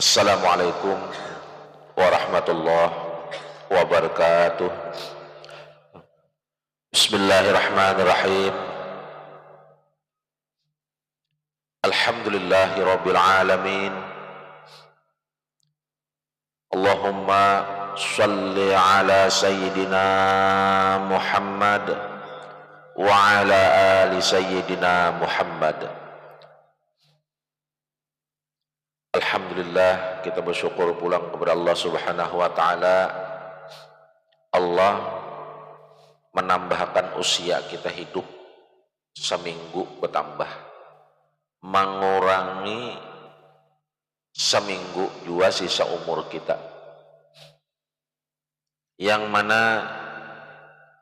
Assalamualaikum warahmatullahi wabarakatuh. Bismillahirrahmanirrahim. Alhamdulillahi rabbil alamin. Allahumma shalli ala sayyidina Muhammad wa ala ali sayyidina Muhammad. Alhamdulillah, kita bersyukur pulang kepada Allah Subhanahu wa taala. Allah menambahkan usia kita hidup seminggu bertambah, mengurangi seminggu dua sisa umur kita, yang mana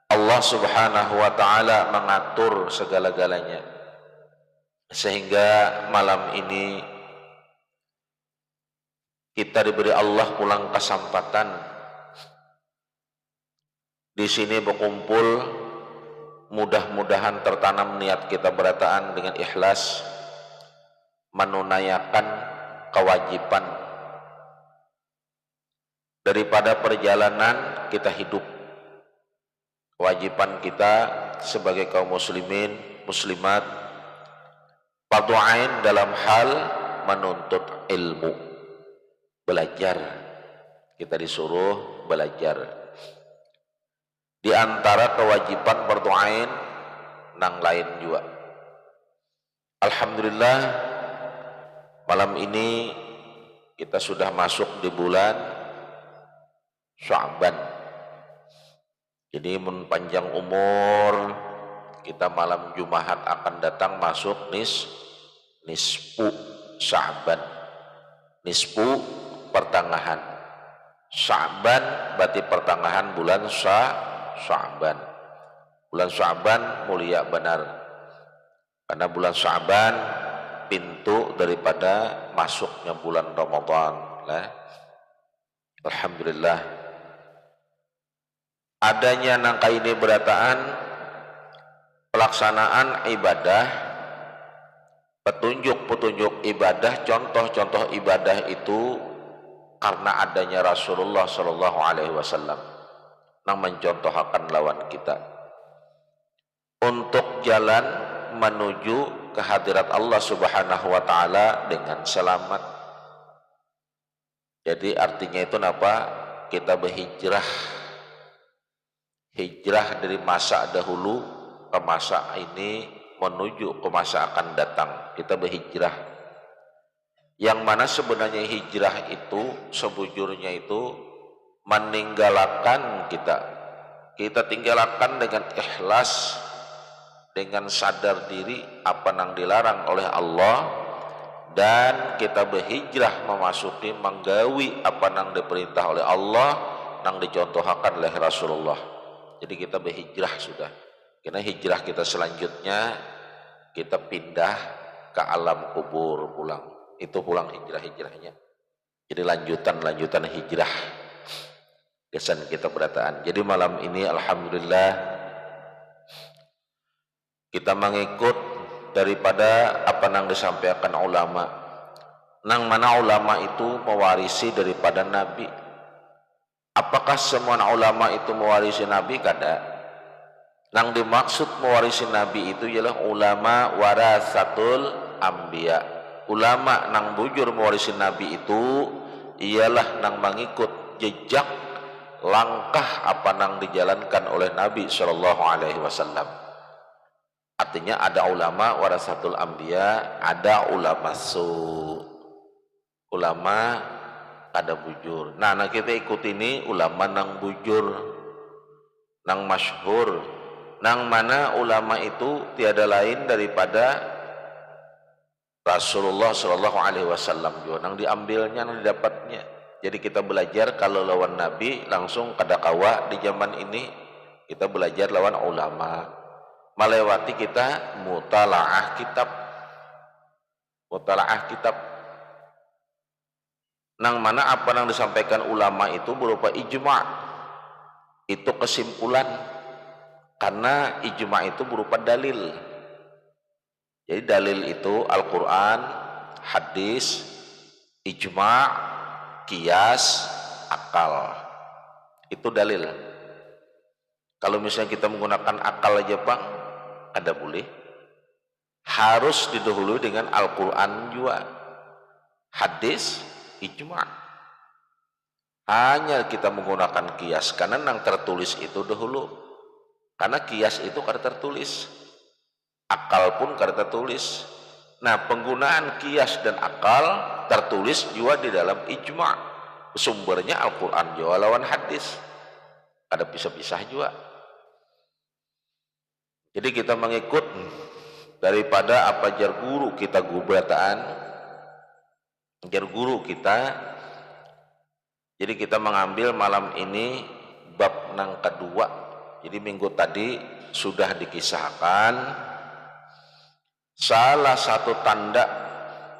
Allah Subhanahu wa taala mengatur segala-galanya, sehingga malam ini kita diberi Allah pulang kesempatan di sini berkumpul. Mudah-mudahan tertanam niat kita berataan dengan ikhlas menunaikan kewajiban daripada perjalanan kita hidup. Kewajiban kita sebagai kaum muslimin muslimat fardu ain dalam hal menuntut ilmu. Belajar, kita disuruh belajar. Di antara kewajiban fardu ain nang lain juga. Alhamdulillah, malam ini kita sudah masuk di bulan Sya'ban. Jadi panjang umur kita, malam Jumat akan datang masuk nisfu Sya'ban. Nisfu pertengahan, Sya'ban berarti pertengahan bulan Sya'ban. Bulan Sya'ban mulia benar, karena bulan Sya'ban pintu daripada masuknya bulan Ramadan. Alhamdulillah, adanya nangka ini berataan pelaksanaan ibadah, petunjuk-petunjuk ibadah, contoh-contoh ibadah itu karena adanya Rasulullah Shallallahu Alaihi Wasallam yang mencontohkan lawan kita untuk jalan menuju kehadirat Allah Subhanahu Wa Taala dengan selamat. Jadi artinya itu apa? Kita berhijrah, hijrah dari masa dahulu ke masa ini menuju ke masa akan datang. Kita berhijrah, yang mana sebenarnya hijrah itu sebujurnya itu meninggalkan kita tinggalkan dengan ikhlas, dengan sadar diri apa yang dilarang oleh Allah, dan kita berhijrah memasuki menggawi apa yang diperintah oleh Allah, yang dicontohkan oleh Rasulullah. Jadi kita berhijrah sudah. Karena hijrah kita selanjutnya kita pindah ke alam kubur pulang. Itu pulang hijrahnya. Jadi lanjutan hijrah kesan kita berataan. Jadi malam ini alhamdulillah kita mengikut daripada apa yang disampaikan ulama. Nang mana ulama itu mewarisi daripada Nabi. Apakah semua ulama itu mewarisi Nabi? Kada. Nang dimaksud mewarisi Nabi itu ialah ulama warasatul anbiya. Ulama nang bujur mewarisi Nabi itu ialah nang mengikut jejak langkah apa nang dijalankan oleh Nabi Shallallahu Alaihi Wasallam. Artinya ada ulama warasatul anbiya, ada ulama ulama ada bujur. Nah kita ikut ini ulama nang bujur, nang masyhur, nang mana ulama itu tiada lain daripada Rasulullah Shallallahu Alaihi Wasallam juga, nang diambilnya, nang didapatnya. Jadi kita belajar kalau lawan Nabi langsung kadakawa di zaman ini kita belajar lawan ulama, melewati kita mutalaah kitab, nang mana apa yang disampaikan ulama itu berupa ijma', itu kesimpulan, karena ijma' itu berupa dalil. Jadi dalil itu Al-Quran, hadis, ijma', qiyas, akal. Itu dalil. Kalau misalnya kita menggunakan akal aja bang, ada boleh. Harus didahului dengan Al-Quran juga, hadis, ijma'. Hanya kita menggunakan qiyas karena yang tertulis itu dahulu. Karena qiyas itu kada tertulis, akal pun kada tertulis. Nah, penggunaan qiyas dan akal tertulis juga di dalam ijma'. Sumbernya Al-Quran juga lawan hadis. Ada pisah-pisah juga. Jadi kita mengikut daripada apa jar guru kita gubrataan, jar guru kita. Jadi kita mengambil malam ini bab nang kedua. Jadi minggu tadi sudah dikisahkan salah satu tanda,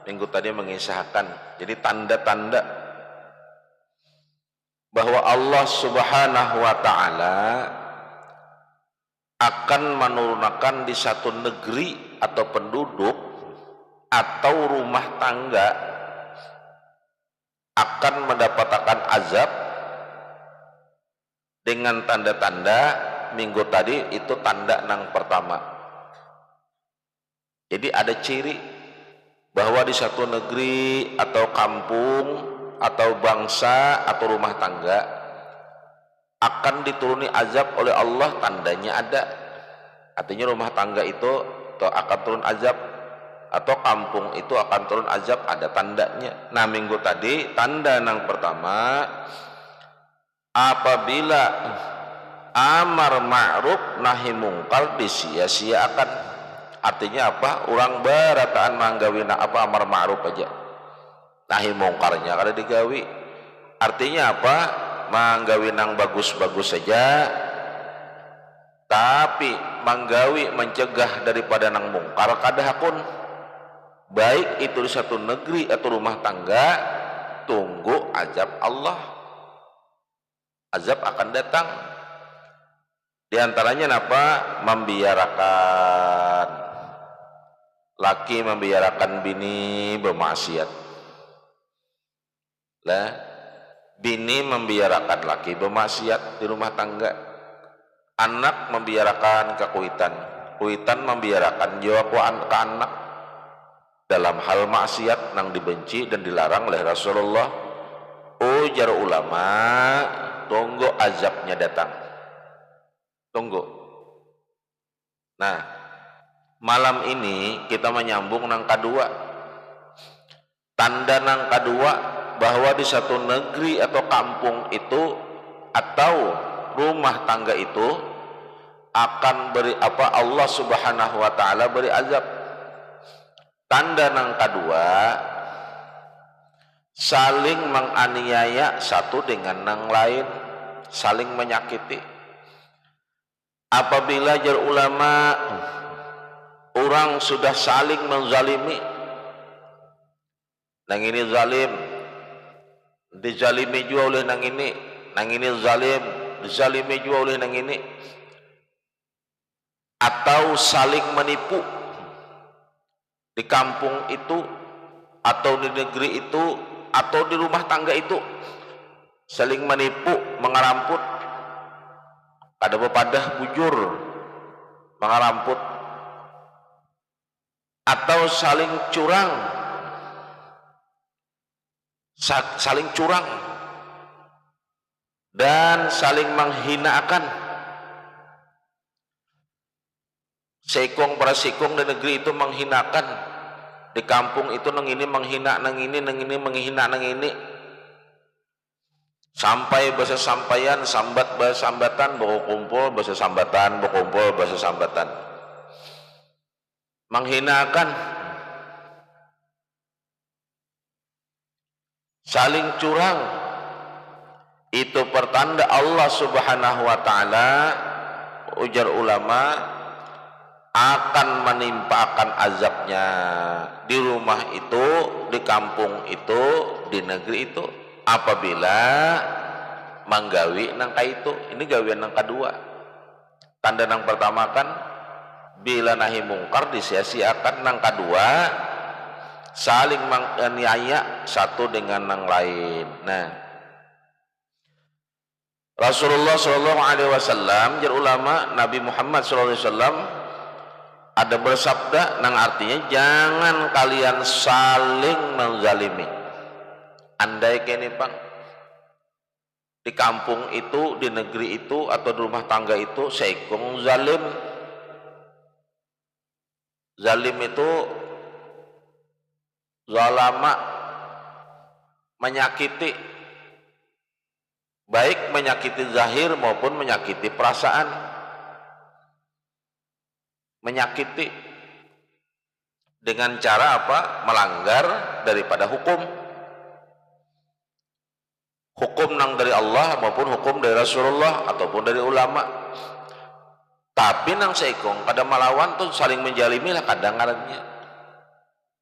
minggu tadi mengisahkan. Jadi tanda-tanda bahwa Allah Subhanahu wa ta'ala akan menurunkan di satu negeri atau penduduk atau rumah tangga akan mendapatkan azab dengan tanda-tanda. Minggu tadi itu tanda yang pertama. Jadi ada ciri bahwa di satu negeri atau kampung atau bangsa atau rumah tangga akan dituruni azab oleh Allah, tandanya ada. Artinya rumah tangga itu akan turun azab, atau kampung itu akan turun azab, ada tandanya. Nah, minggu tadi tanda yang pertama, apabila amar ma'ruf nahi mungkar disia-siakan. Artinya apa? Orang barataan manggawi apa amar ma'ruf aja, nahi mungkarnya kada digawi. Artinya apa? Manggawi nang bagus-bagus saja, tapi manggawi mencegah daripada nang mungkar kada hakun. Baik itu di satu negeri atau rumah tangga, tunggu azab Allah. Azab akan datang. Di antaranya apa? Membiarkan laki membiarkan bini bermaksiat. Lah, bini membiarkan laki bermaksiat di rumah tangga. Anak membiarkan kekuitan, kuitan membiarkan jiwa ke anak dalam hal maksiat nang dibenci dan dilarang oleh Rasulullah. Ujar ulama, tunggu azabnya datang. Tunggu. Nah, malam ini kita menyambung nang kedua. Tanda nang kedua bahwa di satu negeri atau kampung itu atau rumah tangga itu akan beri apa? Allah Subhanahu wa ta'ala beri azab. Tanda nang kedua, saling menganiaya satu dengan yang lain, saling menyakiti. Apabila jar ulama orang sudah saling menzalimi, nang ini zalim, dizalimi juga oleh nang ini zalim, dizalimi juga oleh nang ini, atau saling menipu di kampung itu atau di negeri itu atau di rumah tangga itu, saling menipu, mengeramput, ada pepadah bujur, mengeramput, atau saling curang, dan saling menghinakan. Sekong para sekong di negeri itu menghinakan, di kampung itu nang ini menghina nang ini menghina nang ini, sampai bahasa sampaian sambat bahasa sambatan, berkumpul bahasa sambatan, berkumpul bahasa sambatan, menghinakan, saling curang. Itu pertanda Allah Subhanahu wa ta'ala, ujar ulama, akan menimpakan azabnya di rumah itu, di kampung itu, di negeri itu, apabila manggawi nangka itu. Ini gawian nang kedua. Tanda nang pertama kan bila nahi mungkar disia-siakan. Nang kedua saling menganiaya satu dengan yang lain. Nah, Rasulullah sallallahu alaihi wasallam jar ulama Nabi Muhammad sallallahu alaihi wasallam ada bersabda nang artinya jangan kalian saling menzalimi. Andai kene Pak di kampung itu, di negeri itu atau di rumah tangga itu seikung zalim. Zalim itu zalama, menyakiti, baik menyakiti zahir maupun menyakiti perasaan. Menyakiti dengan cara apa? Melanggar daripada hukum nang dari Allah maupun hukum dari Rasulullah ataupun dari ulama. Tapi nang seikong kada melawan tuh saling menjalimi lah kadang ngarannya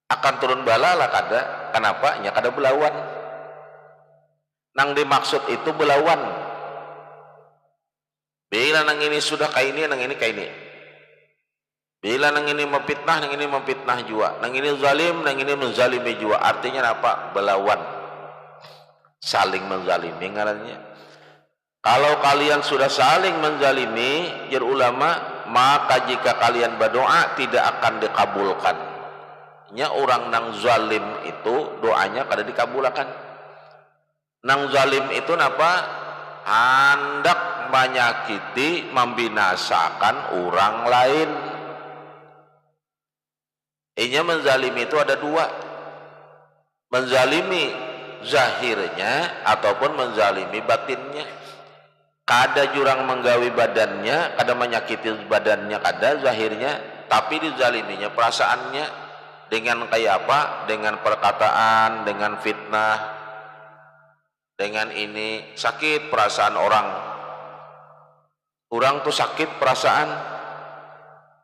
akan turun bala lah kada. Kenapa? Nya kada belawan. Nang dimaksud itu belawan. Bila nang ini sudah kayak ini, nang ini kayak ini. Bila nang ini memfitnah, nang ini memfitnah juga. Nang ini zalim, nang ini menzalimi juga. Artinya apa? Belawan. Saling menzalimi ngarannya. Kalau kalian sudah saling menzalimi, jar ulama, maka jika kalian berdoa tidak akan dikabulkan. Nya orang nang zalim itu doanya kada dikabulkan. Nang zalim itu napa? Hendak menyakiti, membinasakan orang lain. Inya menzalimi itu ada dua. Menzalimi zahirnya ataupun menzalimi batinnya. Kada jurang menggawi badannya, kada menyakiti badannya, kada zahirnya, tapi dizaliminya perasaannya dengan kayak apa? Dengan perkataan, dengan fitnah, dengan ini sakit perasaan orang. Orang tuh sakit perasaan.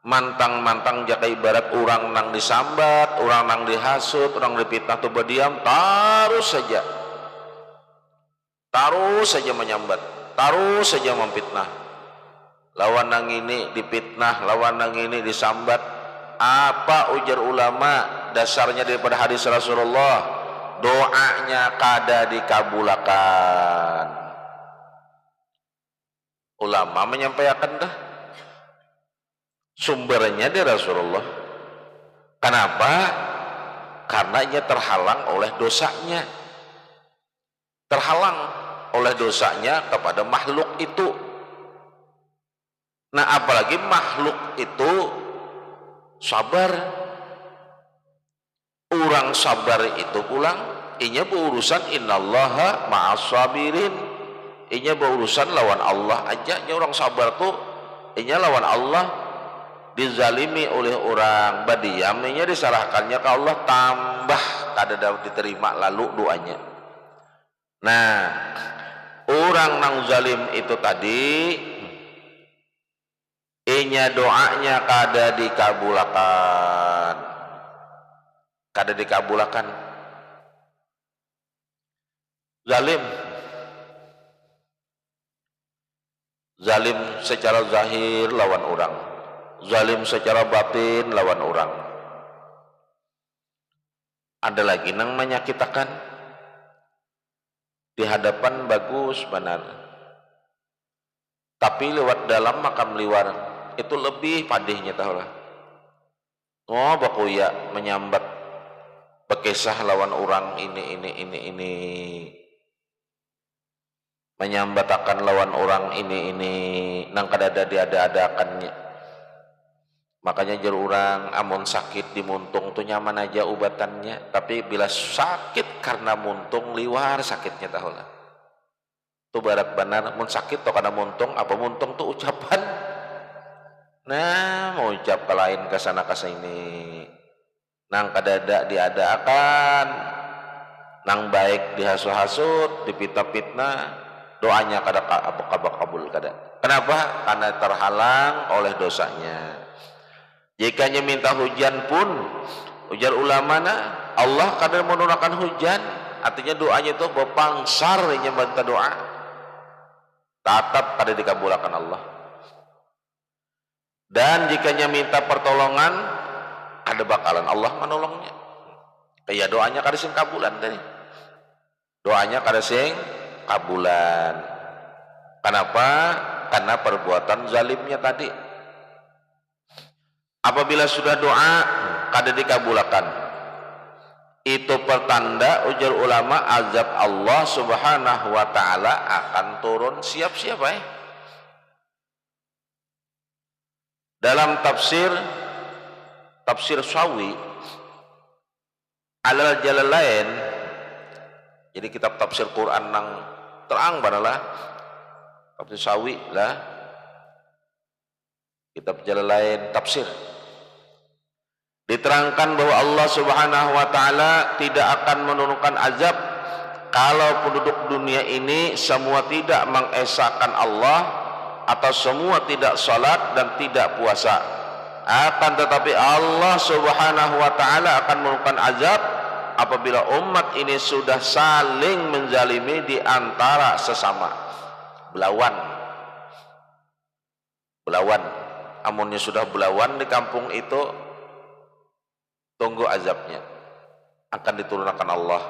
Mantang-mantang jaka ibarat orang nang disambat, orang nang dihasut, orang dipitnah tuh berdiam, terus saja menyambat, terus saja memfitnah. Lawan nang ini dipitnah, lawan nang ini disambat. Apa ujar ulama dasarnya daripada hadis Rasulullah? Doanya kada dikabulakan. Ulama menyampaikan dah sumbernya dari Rasulullah. Kenapa? Karena ia terhalang oleh dosanya. Terhalang oleh dosanya kepada makhluk itu. Nah, apalagi makhluk itu sabar. Orang sabar itu pulang, inya berurusan innallaha ma'as sabirin. Inya berurusan lawan Allah aja. Nya orang sabar tuh inya lawan Allah. Dizalimi oleh orang badiamnya diserahkannya ke Allah, tambah kada dapat diterima lalu doanya. Nah, orang nang zalim itu tadi inya doanya kada dikabulakan. Kada dikabulakan. Zalim secara zahir lawan orang, zalim secara batin lawan orang. Ada lagi nang menyakitakan di hadapan bagus benar, tapi lewat dalam makam liwar itu lebih padihnya tahulah. Oh bakuya menyambat bekisah lawan orang ini menyambatakan lawan orang ini nang kadada diada-adakannya. Makanya jar orang amun sakit di muntung tuh nyaman aja ubatannya, tapi bila sakit karena muntung liwar sakitnya tahulah. Tuh barat benar mun sakit tuh karena muntung, apa muntung tuh ucapan. Nah, mau ucap ke lain ke sana ke sini. Nang kadada diadakan, nang baik dihasut-hasut, dipitnah-pitnah, doanya kada kabul kada. Kenapa? Karena terhalang oleh dosanya. Jikanya minta hujan pun, ujar ulama Allah kadang menurunkan hujan, artinya doanya itu bepangsar nya banta doa, tetap kada dikabulkan Allah. Dan jikanya minta pertolongan, ada bakalan Allah menolongnya. Kayak doanya kada sing kabulan tadi. Doanya kada sing kabulan. Kenapa? Karena perbuatan zalimnya tadi. Apabila sudah doa kada dikabulkan, itu pertanda ujar ulama azab Allah subhanahu wa ta'ala akan turun. Siap-siap dalam tafsir Sawi Alal Jalalain, jadi kitab tafsir Quran nang terang banalah tafsir Sawi lah, kitab Jalalain tafsir, diterangkan bahwa Allah subhanahu wa ta'ala tidak akan menurunkan azab kalau penduduk dunia ini semua tidak mengesahkan Allah atau semua tidak salat dan tidak puasa. Akan tetapi Allah subhanahu wa ta'ala akan menurunkan azab apabila umat ini sudah saling menzalimi di antara sesama. Belawan amunnya sudah belawan di kampung itu, tunggu azabnya akan diturunkan Allah.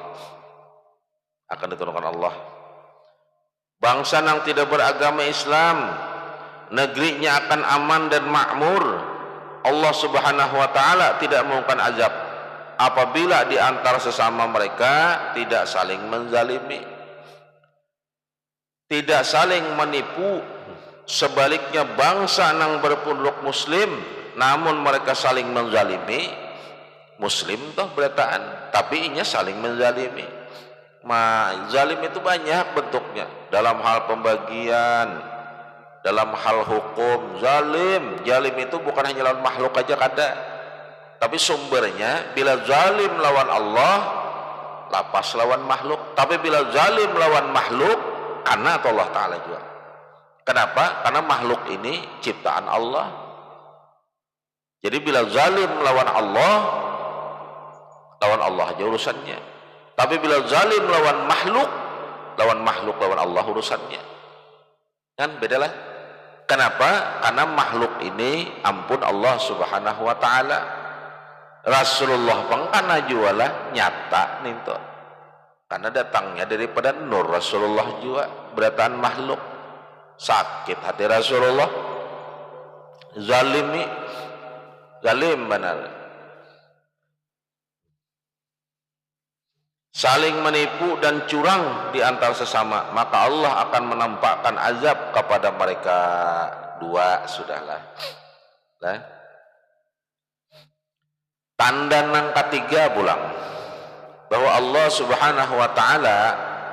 Bangsa yang tidak beragama Islam, negerinya akan aman dan makmur. Allah subhanahu wa ta'ala tidak menurunkan azab apabila di antara sesama mereka tidak saling menzalimi, tidak saling menipu. Sebaliknya bangsa yang berpenduduk muslim namun mereka saling menzalimi, muslim toh berataan tapi inya saling menzalimi. Zalim itu banyak bentuknya, dalam hal pembagian, dalam hal hukum. Zalim itu bukan hanya lawan makhluk aja kada, tapi sumbernya bila zalim lawan Allah lapas lawan makhluk, tapi bila zalim lawan makhluk karena atau Allah Ta'ala juga. Kenapa? Karena makhluk ini ciptaan Allah. Jadi bila zalim lawan Allah aja urusannya. Tapi bila zalim lawan makhluk lawan Allah urusannya. Kan beda lah. Kenapa? Karena makhluk ini ampun Allah subhanahu wa ta'ala. Rasulullah pengkana jualah nyata ninto. Karena datangnya daripada nur Rasulullah juga berataan makhluk. Sakit hati Rasulullah, zalim benar, saling menipu dan curang di antar sesama, maka Allah akan menampakkan azab kepada mereka. Dua sudahlah. Tanda yang ketiga pulang bahwa Allah subhanahu wa ta'ala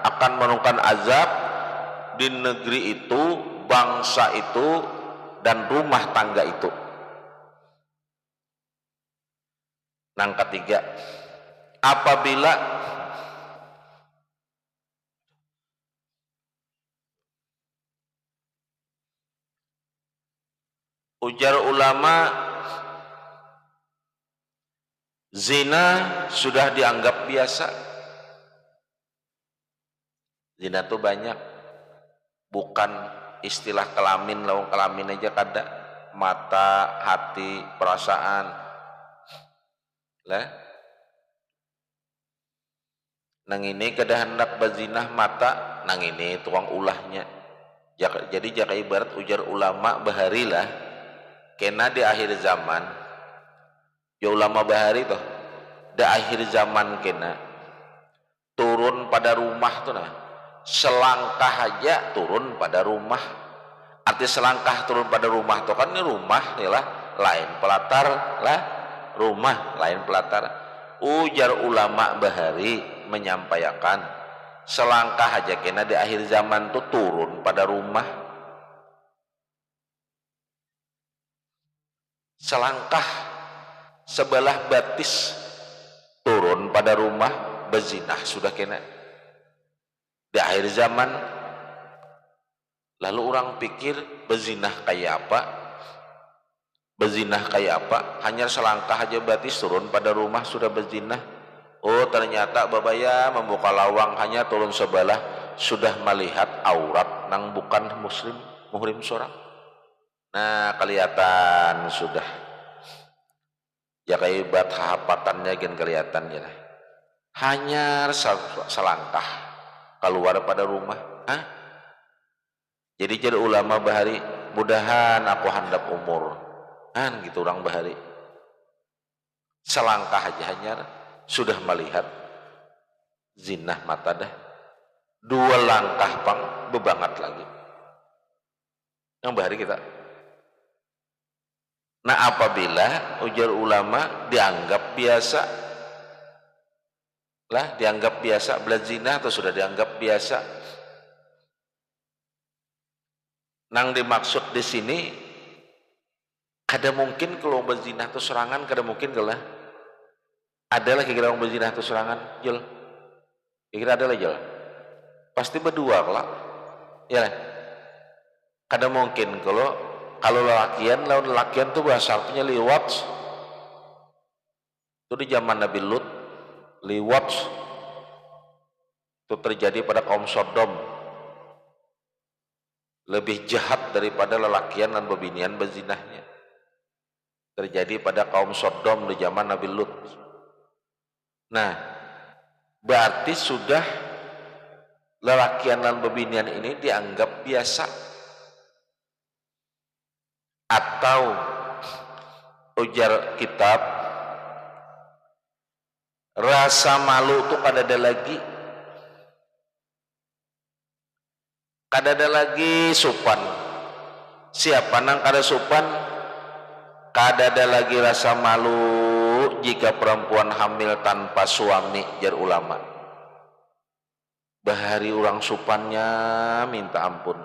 akan menurunkan azab di negeri itu, bangsa itu, dan rumah tangga itu. Yang ketiga, apabila ujar ulama zina sudah dianggap biasa. Zina itu banyak, bukan istilah kelamin, lawang kelamin aja kada, mata, hati, perasaan lah. Nang ini kada hendak berzinah mata, nang ini tukang ulahnya. Jadi jaka ibarat ujar ulama bahari lah, kena di akhir zaman ya ulama bahari toh, di akhir zaman kena turun pada rumah tuh nah, selangkah aja turun pada rumah. Arti selangkah turun pada rumah tuh kan, ini rumah nih lah, lain pelatar lah, rumah lain pelatar. Ujar ulama bahari menyampaikan selangkah aja kena di akhir zaman tuh turun pada rumah. Selangkah sebelah batis turun pada rumah, berzinah sudah kena di akhir zaman. Lalu orang pikir berzinah kayak apa? Berzinah kayak apa? Hanya selangkah aja batis turun pada rumah sudah berzinah. Oh ternyata babaya membuka lawang hanya turun sebelah sudah melihat aurat nang bukan muslim, muhrim seorang. Nah kelihatan sudah ya kaibat hapatannya gen kelihatan ya hanya selangkah keluar pada rumah. Jadi ulama bahari mudahan aku handap umur kan gitu orang bahari selangkah aja hanya sudah melihat zinah mata dah, 2 langkah pang bebangat lagi yang bahari kita. Nah apabila ujar ulama dianggap biasa lah, dianggap biasa belazina atau sudah dianggap biasa, nang dimaksud di sini kada mungkin kalau berzina atau serangan, kada mungkin kalah ada lagi kira orang berzina atau serangan jel kira ada lah jel pasti berdua kelak ya lah. Kada mungkin kalau lelakian lawan lelakian tuh bahasa artinya liwat itu di zaman Nabi Lut. Liwat itu terjadi pada kaum Sodom, lebih jahat daripada lelakian dan bebinian berzinahnya terjadi pada kaum Sodom di zaman Nabi Lut. Nah berarti sudah lelakian dan bebinian ini dianggap biasa, atau ujar kitab rasa malu tuh kada ada lagi sopan. Siapa nang kada sopan, kada ada lagi rasa malu jika perempuan hamil tanpa suami, jar ulama. Bahari orang sopannya minta ampun,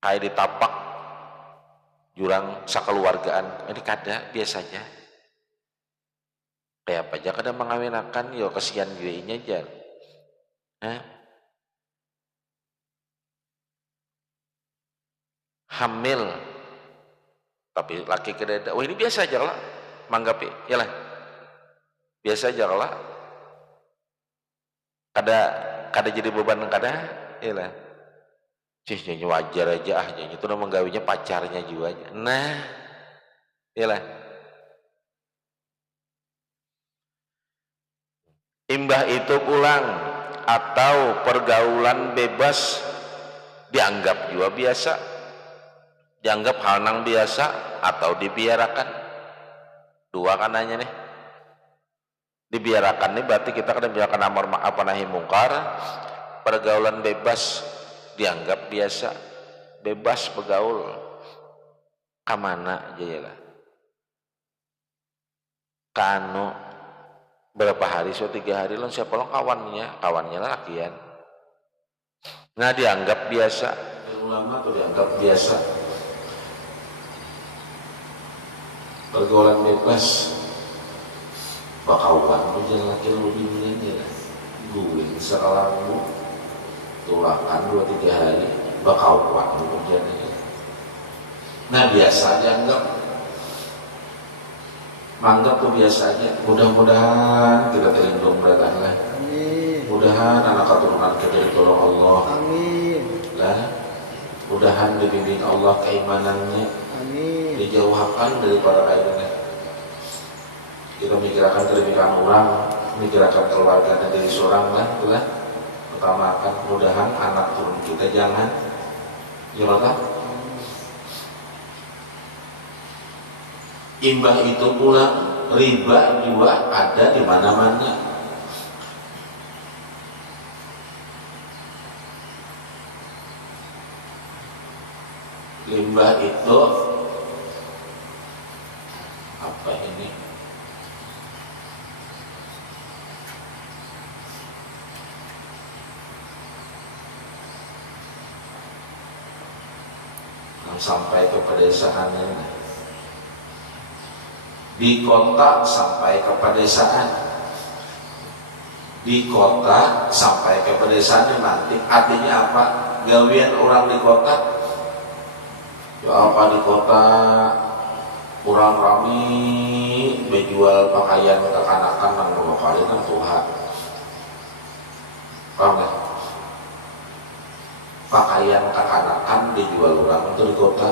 kayak ditapak jurang sakeluargaan ini kada biasanya kayak apa aja kada mengawinakan yo kesian dirinya aja. Hamil tapi laki kada, oh ini biasa aja lah manggapi ya lah biasa aja lah kada jadi beban kada ya lah nyanyi wajar aja nyanyi itu menggawinya pacarnya juga aja. Nah ya lah imbah itu pulang atau pergaulan bebas dianggap juga biasa, dianggap hal nang biasa atau dibiarkan. 2 kananya nih, dibiarkan nih berarti kita kan biarkan amar ma'ruf nahi mungkar. Pergaulan bebas dianggap biasa, bebas bergaul kamana aja ya lah kanu berapa hari 3 hari lo siapa lo kawannya lakian. Nah dianggap biasa ulama tuh dianggap biasa pergaulan bebas bakawan tuh jalan laki lebih milenial gue sekalamu tulakan 2-3 hari bakawan tuh kerjanya. Nah biasa dianggap manggap tuh biasa aja. Mudah-mudahan kita terlindung berkahnya. Mudahan anak keturunan kita ditolong Allah. Amin. Lah, mudahan dibimbing Allah keimanannya. Amin. Dijauhkan daripada kaitannya. Kita mikirkan terbikan orang, mikirkan keluarga dan diri seorang lah, itulah. Utamakan mudahan anak turun kita jangan. Janganlah. Imbah itu pula riba juga ada di mana-mana. Limbah itu apa ini? Yang sampai ke pedesaan ini. Di kota sampai ke pedesaan, di kota sampai ke pedesaan nanti artinya apa? Gawian orang di kota ya apa di kota kurang rami menjual pakaian kekanakan nang lokal nang Tuhan paham gak? Pakaian kekanakan dijual orang untuk di kota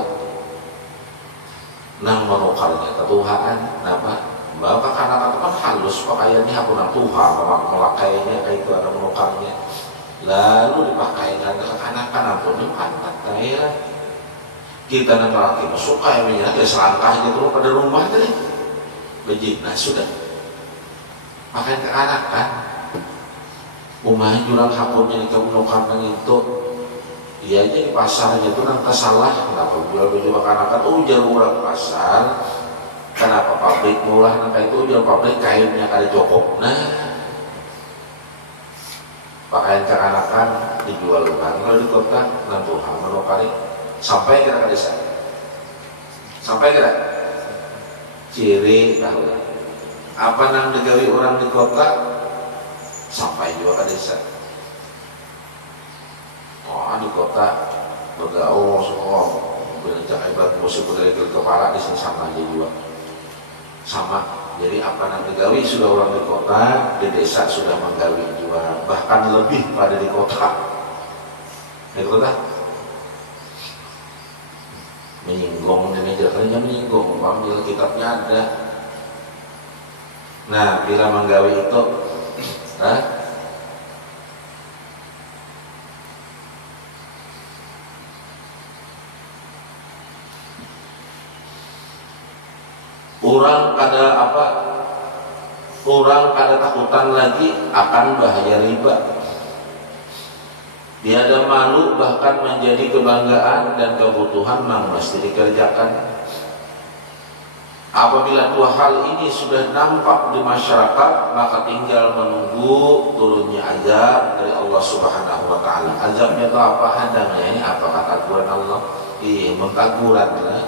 nang menukarnya ketuhaan napa bawa anak kan halus pakaiannya aku nang tuha melakainya kayak itu ada menukarnya lalu dipakaikan ke anak-anak pun pantat kayak kita nang laki suka ya minyak ya selangkahnya dulu pada rumah tadi bejik nah sudah pakaian ke anak kan umahnya jurang hapunnya di kemenukar nang itu iya aja di pasarnya itu nang kesalah kenapa jual baju anak-anak ujar orang pasar kenapa pabrik murah nang itu jual pabrik kainnya ada jokok nah pakaian kekanakan dijual kan kalau di kota nang Tuhan menukari sampai kira ke desa sampai kira ciri tahu apa nang digawi orang di kota sampai juga ke desa di kota bergaul semua berjak hebat musik dari kepala di sini sama aja juga sama jadi apa nang digawi sudah orang di kota di desa sudah menggawi juga bahkan lebih pada di kota menyinggung dan meja menyinggung panggil kitabnya ada nah bila menggawi itu orang kada takutan lagi akan bahaya riba dia ada malu bahkan menjadi kebanggaan dan kebutuhan yang mesti dikerjakan apabila dua hal ini sudah nampak di masyarakat maka tinggal menunggu turunnya azab dari Allah Subhanahu wa ta'ala azabnya itu apa handangnya ini apa kata Quran Allah mentaguran lah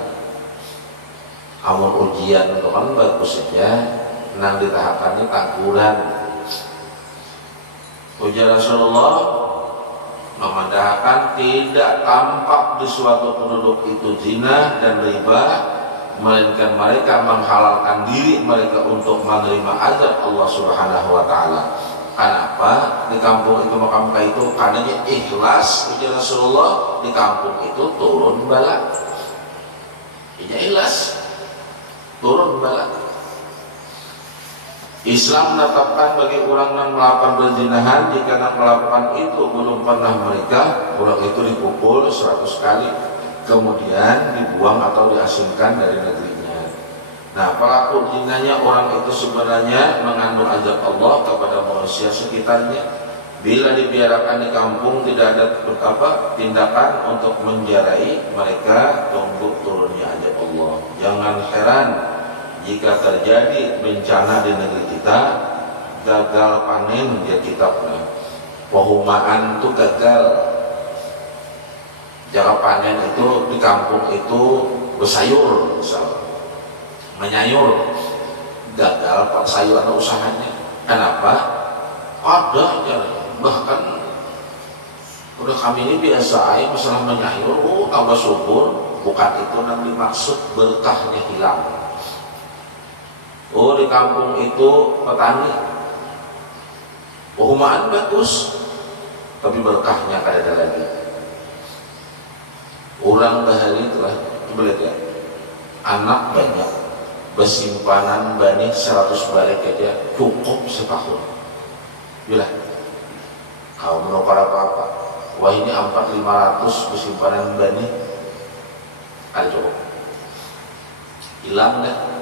amun ujian itu kan bagus saja nang ditahakannya taguran ujian Rasulullah memandahkan tidak tampak di suatu penduduk itu zina dan riba melainkan mereka menghalalkan diri mereka untuk menerima azab Allah Subhanahu wa ta'ala kenapa di kampung itu makam itu karenanya ikhlas ujian Rasulullah di kampung itu turun bala ikhlas turun bala Islam menetapkan bagi orang yang melakukan perzinahan jika nak melakukan itu belum pernah menikah orang itu dipukul 100 kali kemudian dibuang atau diasingkan dari negerinya nah pelaku zinanya orang itu sebenarnya mengandung azab Allah kepada manusia sekitarnya bila dibiarkan di kampung tidak ada tindakan untuk menjarai mereka tunggu turunnya azab Allah jangan heran jika terjadi bencana di negeri kita gagal panen dia kitabnya wahumaan itu gagal jika panen itu di kampung itu bersayur menyayur gagal pak sayuran usahanya kenapa ada bahkan udah kami ini biasa aja masalah menyayur tambah subur bukan itu yang dimaksud berkahnya hilang di kampung itu petani uhumaan bagus tapi berkahnya kada ada lagi orang bahari itulah coba lihat ya anak banyak bersimpanan bani 100 balik aja cukup setahun bila kau menukar apa-apa wah ini 400-500 bersimpanan bani ada cukup hilang kan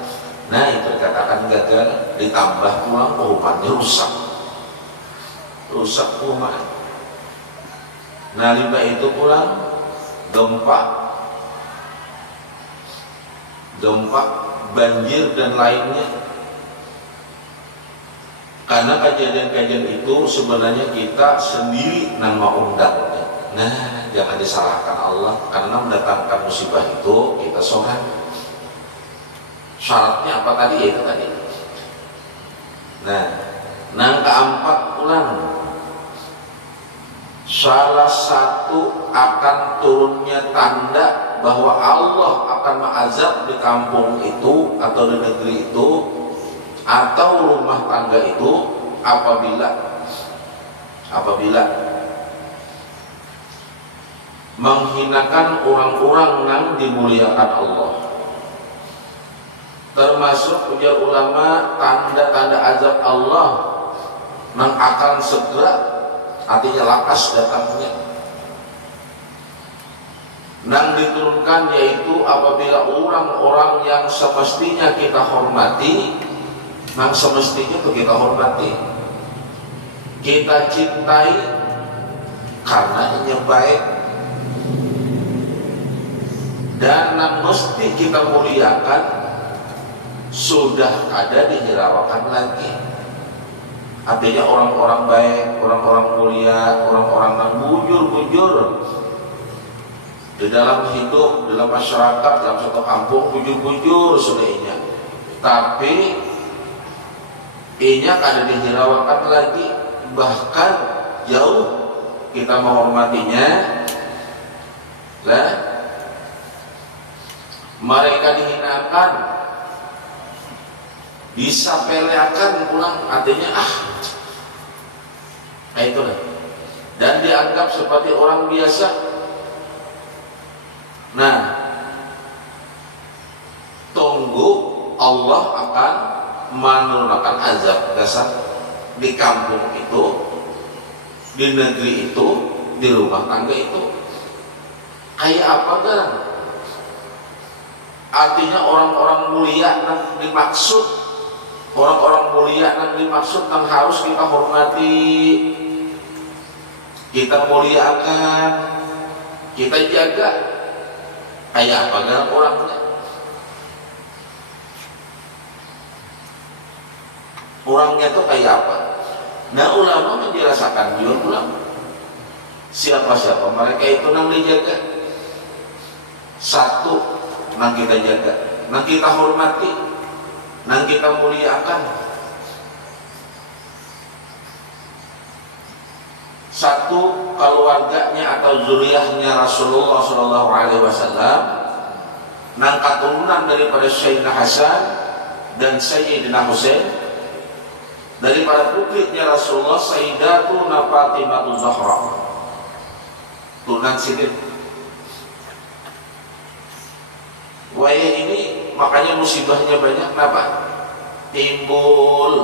nah itu dikatakan gagal ditambah pulang uhumannya rusak uhuman nah riba itu pulang gempa banjir dan lainnya karena kejadian-kejadian itu sebenarnya kita sendiri nama undangnya nah jangan disalahkan Allah karena mendatangkan musibah itu kita seorang syaratnya apa tadi ya itu tadi nah keempat ulang salah satu akan turunnya tanda bahwa Allah akan mengazab di kampung itu atau di negeri itu atau rumah tangga itu apabila menghinakan orang-orang yang dimuliakan Allah. Termasuk ujar ulama tanda-tanda azab Allah yang akan segera, artinya lakas datangnya, yang diturunkan, yaitu apabila orang-orang yang semestinya kita hormati, yang semestinya itu kita hormati, kita cintai karena ini baik, dan yang mesti kita muliakan sudah ada dihiraukan lagi. Artinya orang-orang baik, orang-orang mulia, orang-orang yang bujur-bujur di dalam hidup, dalam masyarakat, dalam satu kampung, bujur-bujur sudah inya. Tapi inya kada dihiraukan lagi, bahkan jauh kita menghormatinya lah, mereka dihinakan, disapeleakan pulang, artinya itulah, dan dianggap seperti orang biasa. Nah, tunggu Allah akan menurunkan azab dasar di kampung itu, di negeri itu, di rumah tangga itu. Kayak apa kan? Artinya orang-orang mulia yang dimaksud, orang-orang mulia yang dimaksud yang harus kita hormati, kita muliakan, kita jaga. Kayak apa kan orangnya? Orangnya itu kayak apa? Nah, ulama menjelaskan juga ulama siapa-siapa mereka itu yang dijaga. Satu, yang kita jaga, yang kita hormati, yang kita muliakan. Satu, keluarganya atau zuriyahnya Rasulullah SAW, yang keturunan daripada Sayyidina Hasan dan Sayyidina Husain, daripada putrinya Rasulullah Sayyidatuna Fatimah Zahra, turunan Siddiq. Waya ini makanya musibahnya banyak. Kenapa? Timbul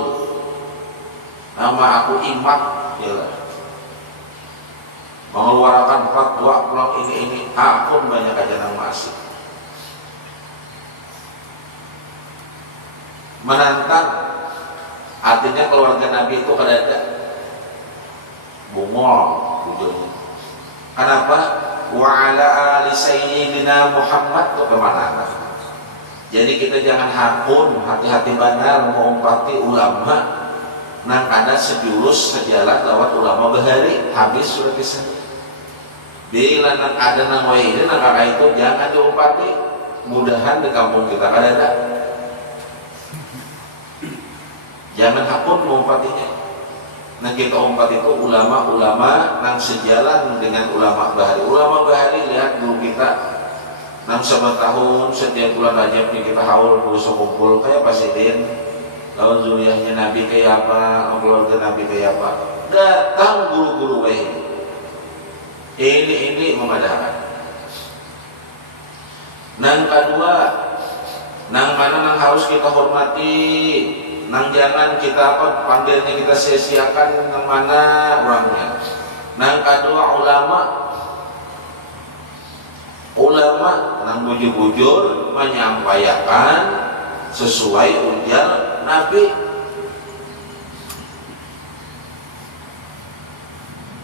nama aku imam, ya, mengeluarkan fatwa pulang ini akun banyak aja nama asik, menantang. Artinya keluarga Nabi itu kada bungol tujuannya. Kenapa? Wa ala ali sayyidina Muhammad itu kemana? Jadi kita jangan hakun, hati-hati benar mengumpati ulama nang ada sejurus sejalan lewat ulama bahari, habis sudah kisah. Bila nang ada nang ini nang kakak itu jangan diumpati. Mudahan di kampung kita kada ada. Jangan hakun mengumpatinya. Nah, kita umpat itu ulama-ulama nang sejalan dengan ulama bahari. Ulama bahari lihat dulu kita nang sama tahun setiap bulan Rajab kita haul berusaha kumpul kayak presiden, lawan zuriyahnya Nabi kayak apa, keluarga Nabi kayak apa. Datang guru-guru ini memadahkan. Nang kedua, nang mana nang harus kita hormati, nang jangan kita panggilnya kita sia-siakan, nang mana orangnya. Nang kedua ulama nang bujur-bujur menyampaikan sesuai ujar Nabi,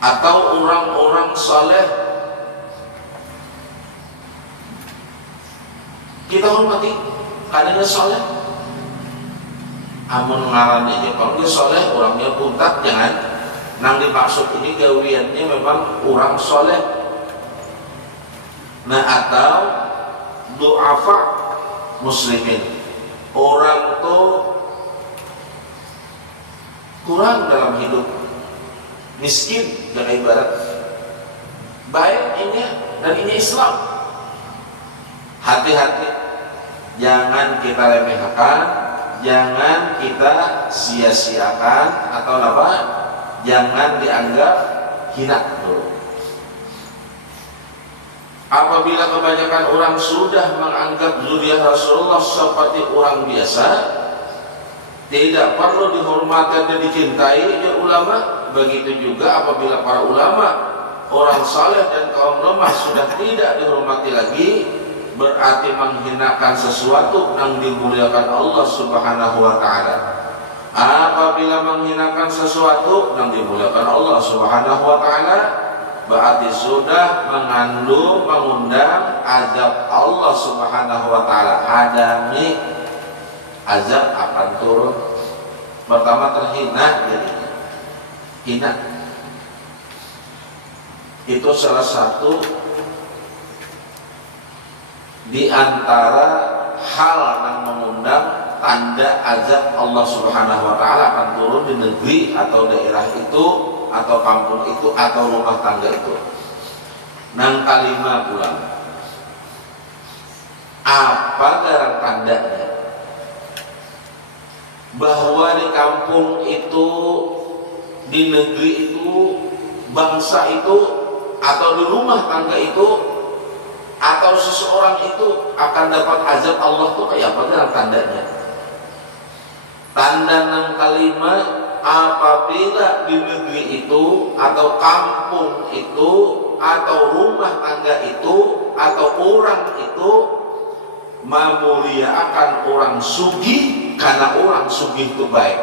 atau orang-orang saleh kita hormati karena dia saleh. Amun ngaran aja kalau dia soleh orangnya puntak, jangan nang dimaksud ini gawiannya memang orang soleh. Nah, atau du'afa muslimin, orang tuh kurang dalam hidup, miskin dan ibarat baik ini dan ini Islam. Hati-hati, jangan kita remehkan, jangan kita sia-siakan, atau apa, jangan dianggap hina dulu. apabila kebanyakan orang sudah menganggap zuriat Rasulullah seperti orang biasa, tidak perlu dihormati dan dicintai ya ulama. Begitu juga apabila para ulama, orang saleh dan kaum lemah sudah tidak dihormati lagi, berarti menghinakan sesuatu yang dimuliakan Allah Subhanahu wa taala. Apabila menghinakan sesuatu yang dimuliakan Allah Subhanahu wa taala, berarti sudah mengundang azab Allah Subhanahu wa taala. Hadami, azab akan turun. Pertama terhina, jadinya hina. Itu salah satu di antara hal yang mengundang tanda azab Allah Subhanahu wa taala akan turun di negeri atau daerah itu atau kampung itu atau rumah tangga itu. Nang kalima pulang. Apa garang tandanya? Bahwa di kampung itu, di negeri itu, bangsa itu, atau di rumah tangga itu, atau seseorang itu akan dapat azab Allah itu kayak apa dalam tandanya? Tanda yang kelima, apabila di negeri itu, atau kampung itu, atau rumah tangga itu, atau orang itu memuliakan orang sugih karena orang sugih itu baik.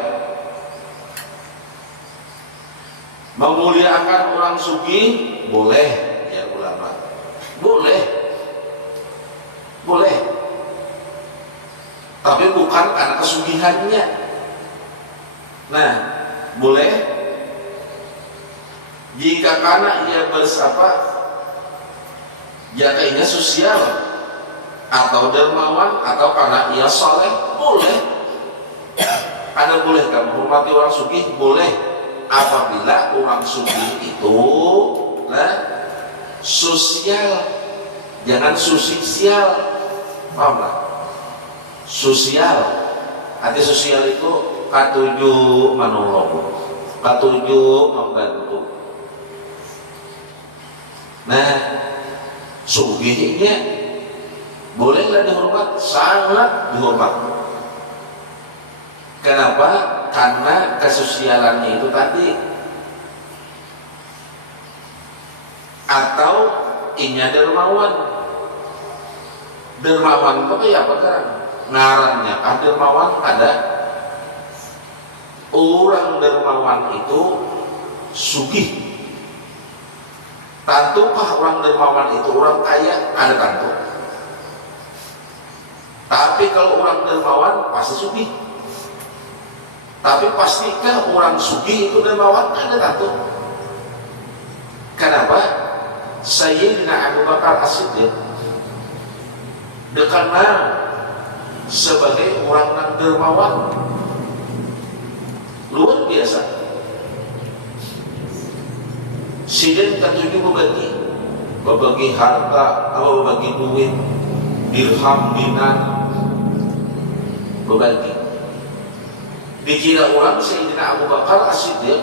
Memuliakan orang sugih boleh ya ulama, boleh, boleh, tapi bukan karena kesugihannya. Nah, boleh jika karena ia bersapa jatainya sosial atau dermawan atau karena ia soleh, boleh. Ada boleh kamu menghormati orang sugih, boleh. Apabila orang sugih itu sosial, jangan sosial, paham lah? Sosial, arti sosial itu katuju menolong, katuju membantu. Nah, sugihnya bolehlah dihormat, sangat dihormat. Kenapa? Karena kesosialannya itu tadi. Atau inya dermawan. Dermawan itu kayak apa kan? Ngarannya kan dermawan ada. Orang dermawan itu sugih. Tantukah orang dermawan itu orang kaya? Ada tantu. Tapi kalau orang dermawan pasti sugih. Tapi pastikah orang sugih itu dermawan? Ada tantu. Kenapa? Sayyidina Abu Bakar As-Siddiq dikenal sebagai orang yang dermawan luar biasa. Sidin ketujuh berbagi harta atau berbagi duit, dirham, dinar, berbagi. Dikira orang Sayyidina Abu Bakar As-Siddiq,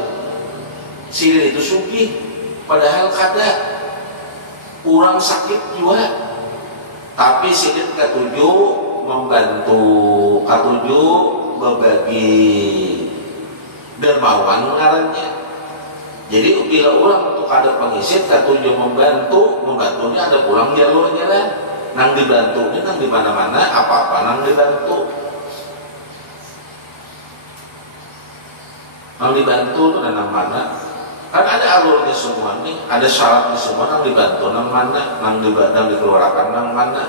Sidin itu sugih, padahal kada orang sakit juga, tapi Sidin ketujuh membantu, ketujuh berbagi, dermawan ngarannya. Jadi bila orang untuk ada pengisit ketujuh membantunya ada pulang jalurnya lah, nang dibantunya nang di mana-mana, apa-apa nang dibantu. Nang dibantu itu nang mana? Kan ada alurnya semua nih, ada syaratnya semua. Nang dibantu nang mana? Nang dikeluarkan nang mana?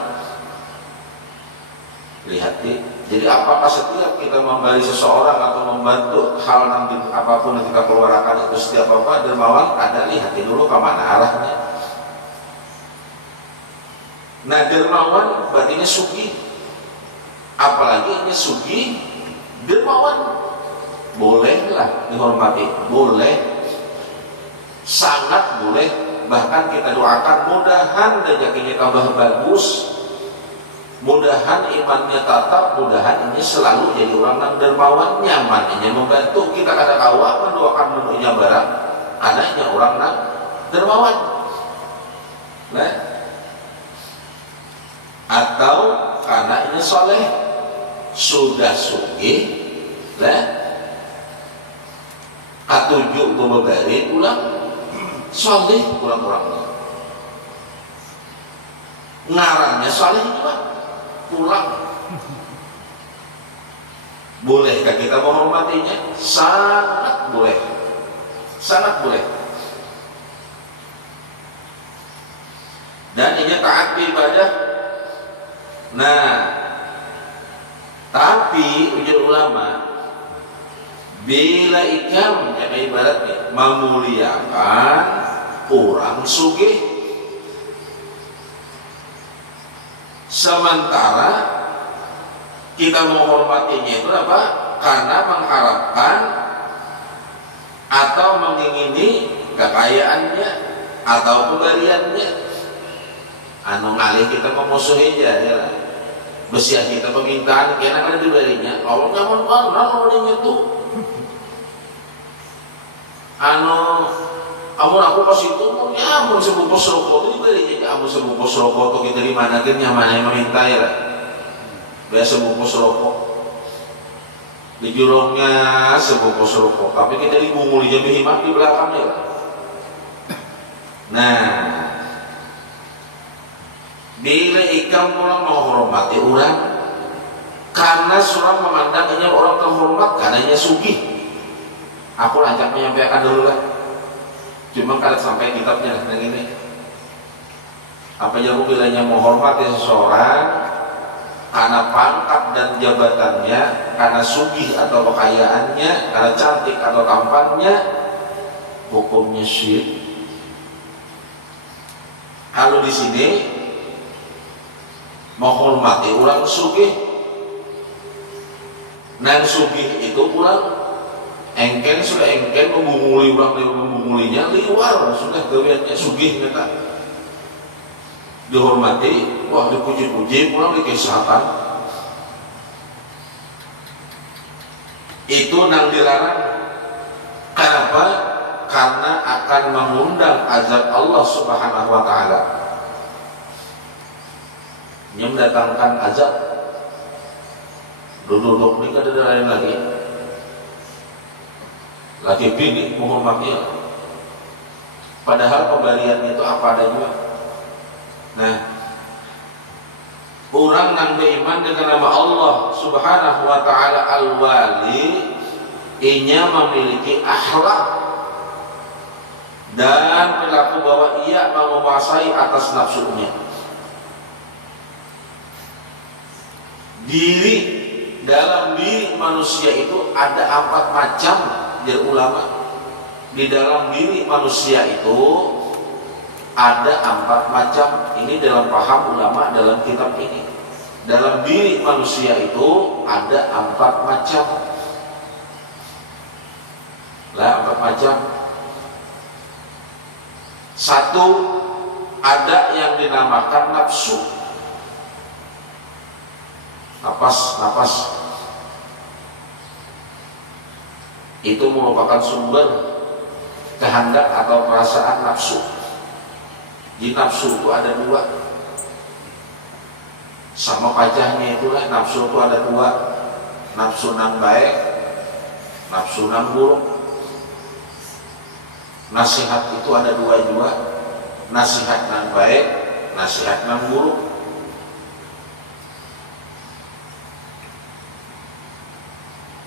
Lihat nih. Jadi apakah setiap kita memberi seseorang atau membantu hal nang apapun yang kita keluarkan itu setiap apa dermawan? Ada, lihat dulu kemana arahnya. Nah, dermawan berarti ini sugih. Apalagi ini sugih dermawan. Bolehlah dihormati, boleh, sangat boleh. Bahkan kita doakan mudahan rezekinya tambah bagus, mudahan imannya tetap, mudahan ini selalu jadi orang yang dermawan, nyaman, ini membantu. Kita kada kawa mendoakan menunya barang adanya orang yang dermawan. Nah, atau karena ini soleh sudah sugih lah katujuk bebebari ulang soleh kurang-kurangnya ngarannya soleh juga pulang. Bolehkah kita menghormatinya? Sangat boleh, sangat boleh. Dan ini taat ibadah. Nah, tapi ujar ulama, bila ikam yang ibaratnya memuliakan orang sugih, sementara kita menghormatinya itu apa? Karena mengharapkan atau mengingini kekayaannya atau kembaliannya. Anu ngalih kita memusuhi aja ya lah. Besiah kita permintaan kena kada dibalinya. Allah nyaman mana kalau nyetu. Amun aku pas itu amun sebungkus rokok itu dibalinya. Amun sebungkus rokok tuh kita di mana kan nyaman yang meminta ya lah. Biasa bungkus rokok di jurongnya sebungkus rokok tapi kita dibungulinya behimak di belakangnya. Nah, bila ikam orang menghormati orang karena surah memandangnya orang terhormat karenanya sugih, aku lanjut menyampaikan dulu lah, cuma kalian sampai kitabnya lah ini apa yang bilangnya menghormati seseorang karena pangkat dan jabatannya, karena sugih atau kekayaannya, karena cantik atau tampannya, hukumnya syirik. Kalau di sini menghormati orang sugih, nang sugih itu orang engken sudah engken membunguli orang dari membungulinya liwar sudah gawiannya sugih kita. Dihormati, wah dipuji-puji, pulang di kesehatan. Itu nang dilarang. Kenapa? Karena akan mengundang azab Allah Subhanahu wa Ta'ala. Ini mendatangkan azab. Duduk ini ada lain lagi. Lagi bini menghormati. Padahal pemberian itu apa adanya. Nah, orang yang beriman dengan nama Allah Subhanahu wa Ta'ala Al-Wali, ianya memiliki akhlak dan perilaku bahwa ia menguasai atas nafsunya. Dalam diri manusia itu ada 4 macam dari ulama. Di dalam diri manusia itu ada 4 macam. Ini dalam paham ulama dalam kitab ini. Dalam diri manusia itu ada 4 macam. Lah 4 macam. 1, ada yang dinamakan nafsu. Nafas. Itu merupakan sumber kehendak atau perasaan nafsu. Di nafsu itu ada 2, sama pajahnya itulah nafsu itu ada 2, nafsu nang baik, nafsu nang buruk. Nasihat itu ada 2 juga, nasihat nang baik, nasihat nang buruk.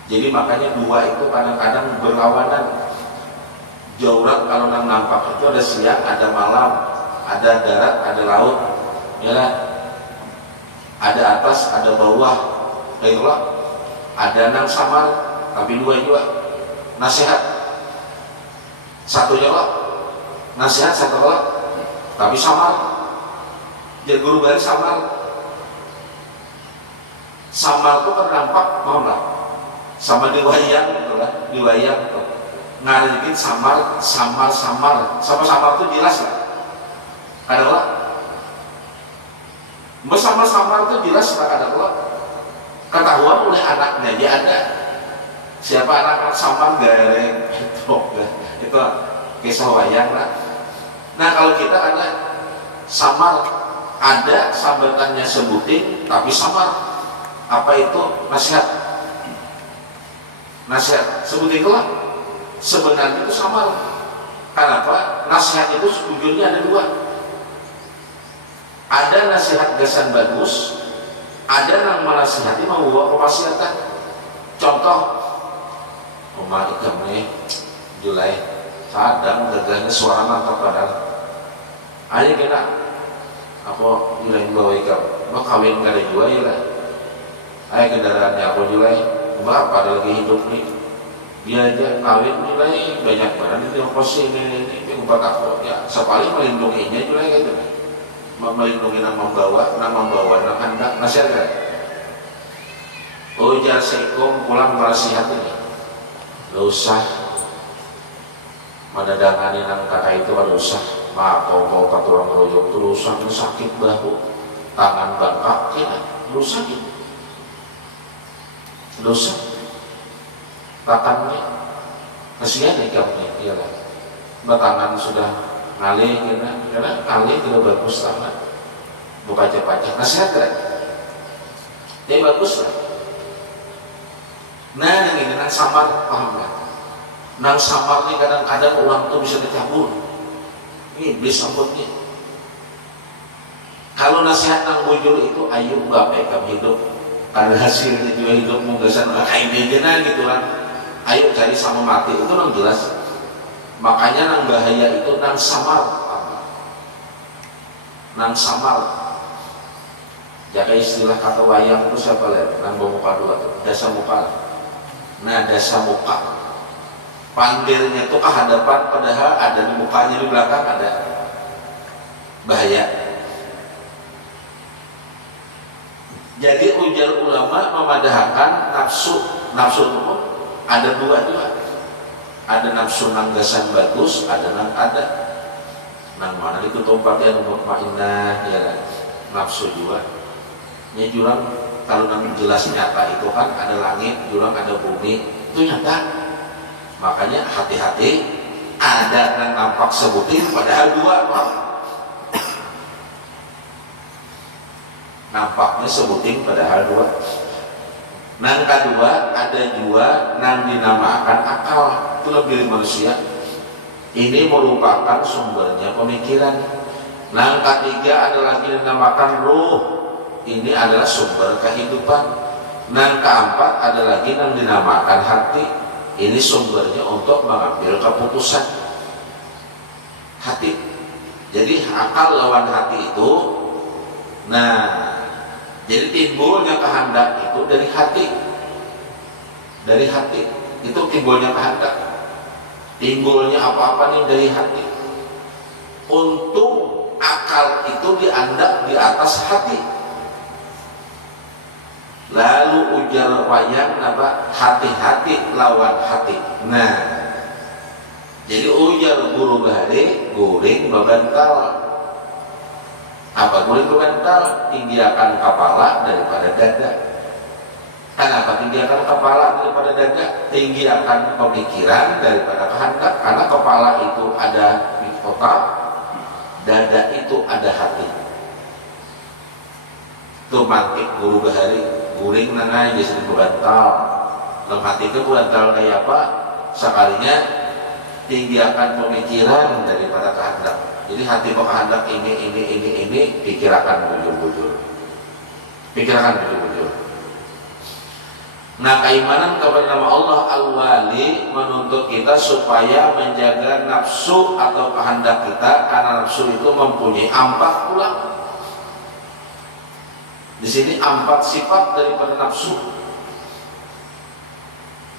Jadi makanya 2 itu kadang-kadang berlawanan. Jaurat kalau nang nampak itu ada siang, ada malam. Ada darat, ada laut, ya lah. Ada atas, ada bawah, baiklah. Ada nang samar, tapi 2 juga. Nasihat, 1 jawab, nasihat 1 jawab, tapi samar. Jadi guru baru samar. Samar itu kan nampak, mohon lah. Sama diwayang, gitu lah, diwayang. Gitu. Ngarikin samar. Sama samar itu jelas lah. Ada apa? Bersama-sama itu jelas tak ada apa? Ketahuan oleh anaknya aja ada. Siapa anak samar gareng itu kisah wayang lah. Nah kalau kita ada samar ada sambatannya sebutin tapi samar. Apa itu? Nasihat. Nasihat sebutin kelak. Sebenarnya itu samar. Kenapa? Nasihat itu ujungnya ada dua. Ada nasihat gasan bagus, ada yang menasihati membawa kemaksiatan. Contoh, rumah ikam nih, Julai, sadang gagahnya suara mantap padahal. Ayo kena, apa Julai bawa ikam, mau kawin gak ada jua ya lah. Ayo kendaraannya apa Julai, mbak pada lagi hidup nih. Dia aja kawin Julai banyak banget itu yang posisi ini umpat aku ya. Sekali melindunginya Julai gitu kan. Melindungi nama membawa, nama hendak nasihat kan? Ujar sekum pulang nasihat ini. Gak usah madadangani nang kata itu kan usah. Maaf kau kata orang royok terus sakit bahu, tangan bangkak kena, terus sakit. Dosa tangannya kasihan nih kamu ya lah. Tangan sudah ngalih karena ngalih tidak bagus tangan buka pajak nasihat kan dia bagus lah. Nah yang ini nang samar paham kan? Nang samar nih kadang-kadang orang tuh bisa dicabut ini iblis sambutnya. Kalau nasihat nang bujur itu ayo bapak kamu hidup karena hasilnya juga hidup menggasan kayak ini aja gitu kan. Ayo cari sama mati itu nang jelas. Makanya nang bahaya itu nang samar. Nang samar. Jaga istilah kata wayang itu siapa lihat? Nang muka dua tuh, dasa muka. Nah dasa muka. Pandirnya tuh ke hadapan padahal ada di mukanya di belakang ada. Bahaya. Jadi ujar ulama memadahkan nafsu itu ada dua. Ada nafsu nang gasan bagus, ada nang mana itu tempat yang mutmainnah ya nafsu juga. Ini jurang kalau nang jelas nyata itu kan ada langit, jurang ada bumi, itu nyata. Makanya hati-hati ada nang nampak sebutin padahal dua bang. Nampaknya sebutin padahal dua. Nang kedua ada juga nang dinamakan akal, itu lebih manusia. Ini merupakan sumbernya pemikiran. Nang ketiga ada lagi dinamakan ruh, ini adalah sumber kehidupan. Nang keempat ada lagi nang dinamakan hati, ini sumbernya untuk mengambil keputusan. Hati. Jadi akal lawan hati itu, nah jadi timbulnya kehendak itu dari hati. Dari hati itu timbulnya kehendak. Timbulnya apa-apa nih dari hati. Untung akal itu diandak di atas hati. Lalu ujar wayang apa? Hati-hati lawan hati. Nah, jadi ujar guru bahari guring babantal. Apa guring babantal? Tinggiakan kepala daripada dada. Kenapa tinggiakan kepala daripada dada? Tinggiakan pemikiran daripada kehendak. Karena kepala itu ada di otak, dada itu ada hati. Itu mantik guru bahari guring nangai jadi babantal. Lemati itu babantal kayak apa? Sekalinya tinggiakan pemikiran daripada kehendak. Jadi hati kehendak ini pikirkan bujur-bujur. Pikirkan bujur-bujur. Nah keimanan kepada nama Allah Al-Wali menuntut kita supaya menjaga nafsu atau kehendak kita, karena nafsu itu mempunyai 4 pula. Di sini 4 sifat daripada nafsu.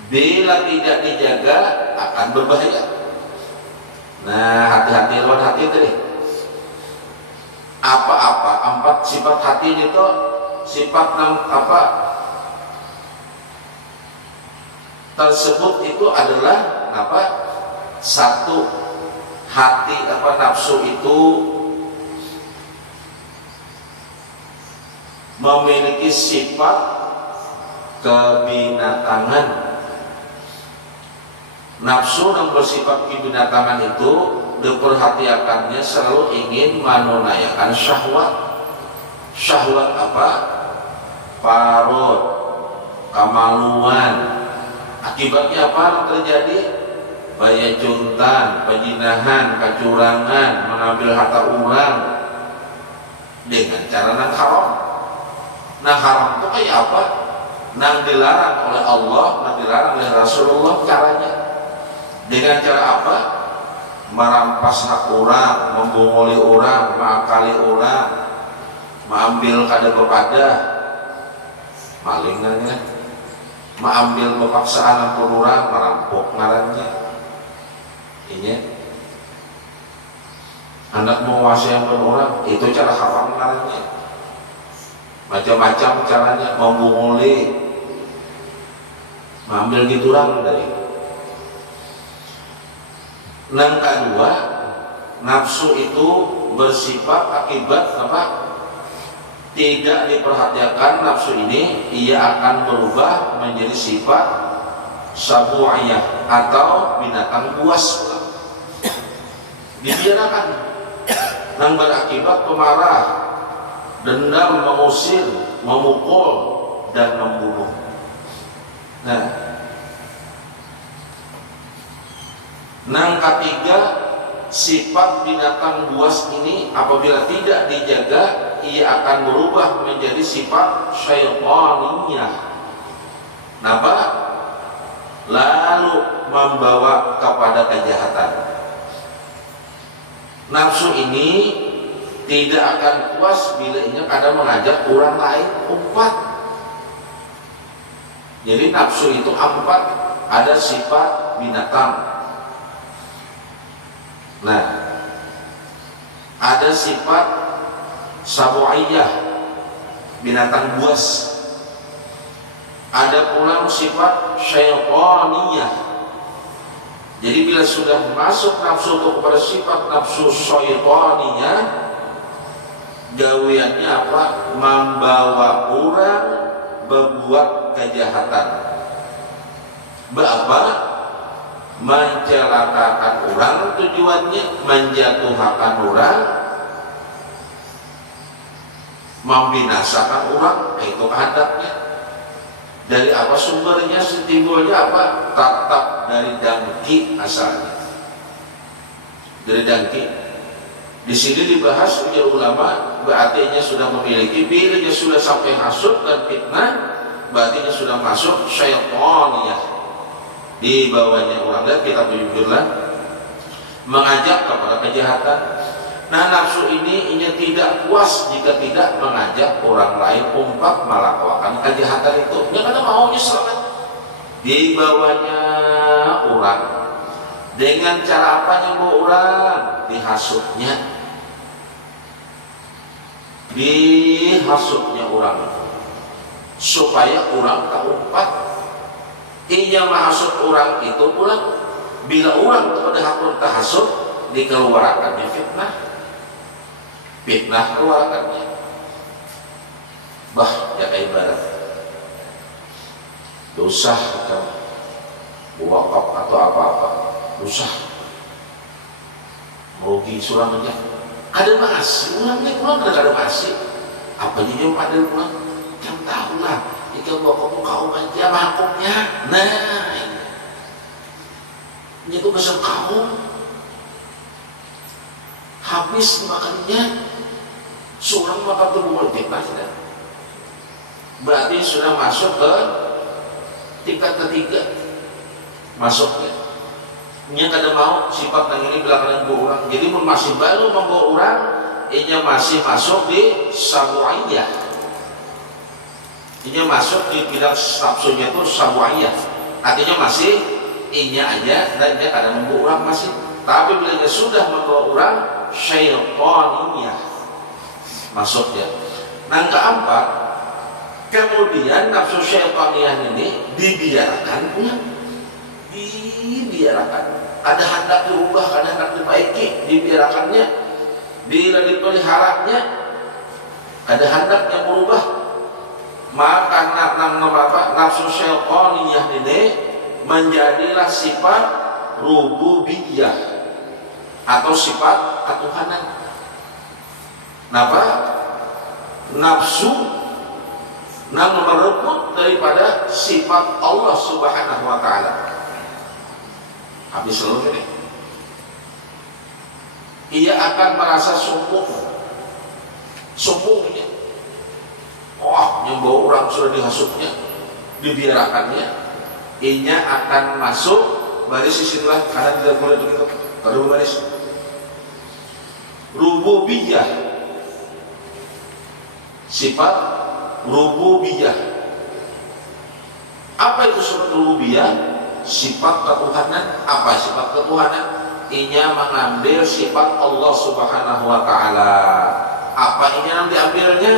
Bila tidak dijaga akan berbahaya. Nah hati-hati lawan hati tadi. Apa-apa 4 sifat hati itu sifat apa? Tersebut itu adalah apa? 1 hati apa nafsu itu memiliki sifat kebinatangan. Nafsu yang bersifat kebinatangan itu diperhatikannya selalu ingin menunaikan syahwat. syahwat apa? Parut, kamaluan. Akibatnya apa yang terjadi? Baya juntan, pejinahan, kecurangan, mengambil harta orang dengan cara nang haram. Nah haram itu kayak apa? Nang dilarang oleh Allah, nang dilarang oleh Rasulullah. Caranya dengan cara apa? Merampas hak orang, membunguli orang, mengakali orang, mengambil kada kepada maling nanya, mengambil kepaksaan orang, merampok ngarannya. Ini hendak menguasai orang, itu cara haram ngarannya. Macam-macam caranya, membunguli, mengambil gitu orang dari. Yang kedua, nafsu itu bersifat akibat apa? Tidak diperhatikan nafsu ini, ia akan berubah menjadi sifat sabu'iyah atau binatang buas. Dibiarkan, yang berakibat pemarah, dendam, mengusir, memukul, dan membunuh. Nah, yang ketiga, sifat binatang buas ini apabila tidak dijaga, ia akan berubah menjadi sifat syaitaniyah. Kenapa? Lalu membawa kepada kejahatan. Nafsu ini tidak akan puas bila ia kadang mengajak orang lain umpat. Jadi nafsu itu empat, ada sifat binatang. Nah, ada sifat sabu'iyah, binatang buas. Ada pula sifat syaitaniyah. Jadi bila sudah masuk nafsu itu kepada sifat nafsu syaitaniyah, gawiannya apa? Membawa orang berbuat kejahatan. Berapa? Mencelakakan orang, tujuannya menjatuhkan orang, membinasakan orang, itu kehendaknya. Dari apa sumbernya, timbulnya apa? Tatap dari dangki asalnya. Dari dangki. Di sini dibahas ujar ulama, berarti sudah memiliki, bila dia sudah sampai hasud dan fitnah, berarti sudah masuk syaitaniyah. Di bawahnya orang, lihat kita berjujurlah, mengajak kepada kejahatan. Nah nafsu ini tidak puas jika tidak mengajak orang lain umpat melakukan kejahatan itu. Dia kadang maunya selamat. Di bawahnya orang, dengan cara apa nyamuk orang? Dihasutnya, dihasutnya orang, supaya orang tak umpat. Ia menghasut orang itu pula, bila orang kepada hakun terhasut, dikeluarkannya fitnah. Fitnah keluarkannya. Bah, ya kayak ibarat dosa atau wakaf atau apa-apa, dosa merugi sulamanya. Ada masih, ulangnya pulang ada masih. Apa jadi yang ada pulang? Yang tahu lah. Jika wakaf kau aja makumnya. Nah, ini tuh besar kaum. Habis makannya, seorang makan tubuh fitnah tidak. Berarti sudah masuk ke tingkat ketiga masuknya. Nya kada mau sifat yang ini belakangan bawa orang. Jadi masih baru membawa orang, ini masih masuk di sabu'iyah. Ini masuk di bidang nafsunya itu sabu'iyah. Artinya masih ini aja dan dia kada membawa orang masih. Tapi bila dia sudah membawa orang, syaitaniyah masuknya. Yang keempat, kemudian nafsu syaitaniyah ini dibiarkan pulang. Dibiarkan. Ada hendak diubah, ada hendak diperbaiki, dibiarkannya. Bila dipeliharanya, ada hendaknya berubah. Maka nafsu syaitaniyah ini menjadilah sifat rububiyah atau sifat ketuhanan. Kenapa? nafsu yang merebut daripada sifat Allah Subhanahu wa taala. Habis seluruh ini ia akan merasa sombongnya. Oh, yang bawa orang sudah dihasutnya, dibiarkannya, inya akan masuk baris istillah karena tidak boleh begitu. Baru baris rububiyah, sifat rububiyah. Apa itu sifat rububiyah? Sifat ketuhanan. Apa sifat ketuhanan? Inya mengambil sifat Allah Subhanahu wa taala. Apa inya yang diambilnya?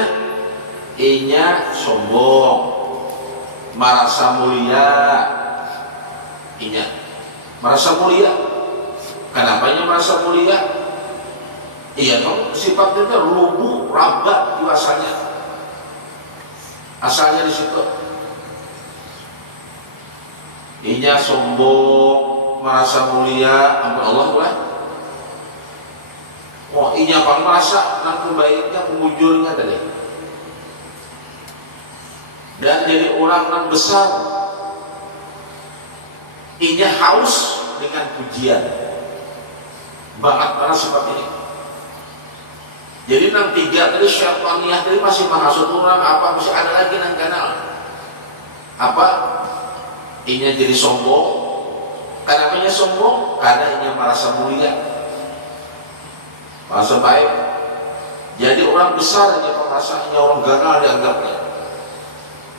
Inya sombong, merasa mulia. Inya merasa mulia. Kenapa inya merasa mulia? Iya dong, sifatnya itu rubu, rabat itu asalnya di situ. Inya sombong, merasa mulia, ampun Allah pula. Oh, inya apa merasa nang kebaiknya pemujurnya tadi. Dan jadi orang yang besar, inya haus dengan pujian banget karena sifat ini. Jadi nang tiga tadi syaitaniyah tadi masih menghasut orang, apa masih ada lagi nang kanal apa inya jadi sombong. Kenapa inya sombong? Karena inya merasa mulia, merasa baik. Jadi orang besar inya merasa inya orang gagal dianggapnya.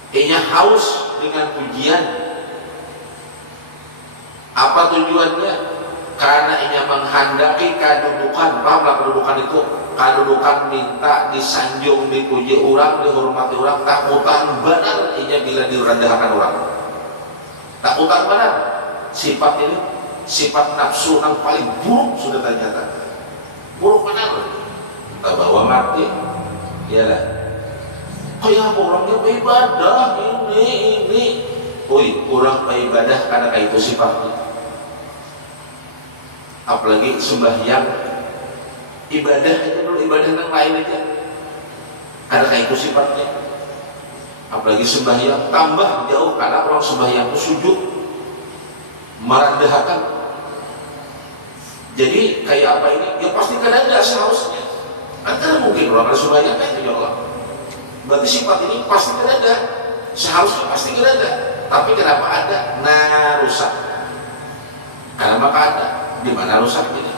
Inya haus dengan pujian. Apa tujuannya? Karena inya menghendaki kedudukan. Pahamlah kedudukan itu? Kedudukan minta disanjung, dipuji orang, dihormati orang. Takutan benar inya bila direndahkan orang. Takutan benar. Sifat ini sifat nafsu yang paling buruk sudah ternyata. Buruk benar. Tak bawa mati. Iyalah. Kayak orangnya beribadah ini. Oi, orang beribadah karena kayak itu sifatnya. Apalagi sembahyang, ibadah itu dulu ibadah yang lain aja. Karena kayak itu sifatnya. Apalagi sembahyang tambah jauh karena orang sembahyang itu sujud, merendahkan. Jadi kayak apa ini? Ya pasti kan ada seharusnya. Antara mungkin orang sembahyang kayak itu ya Allah. Berarti sifat ini pasti ada, seharusnya pasti ada. Tapi kenapa ada? Nah, rusak. Karena maka ada. Di mana rusak ini?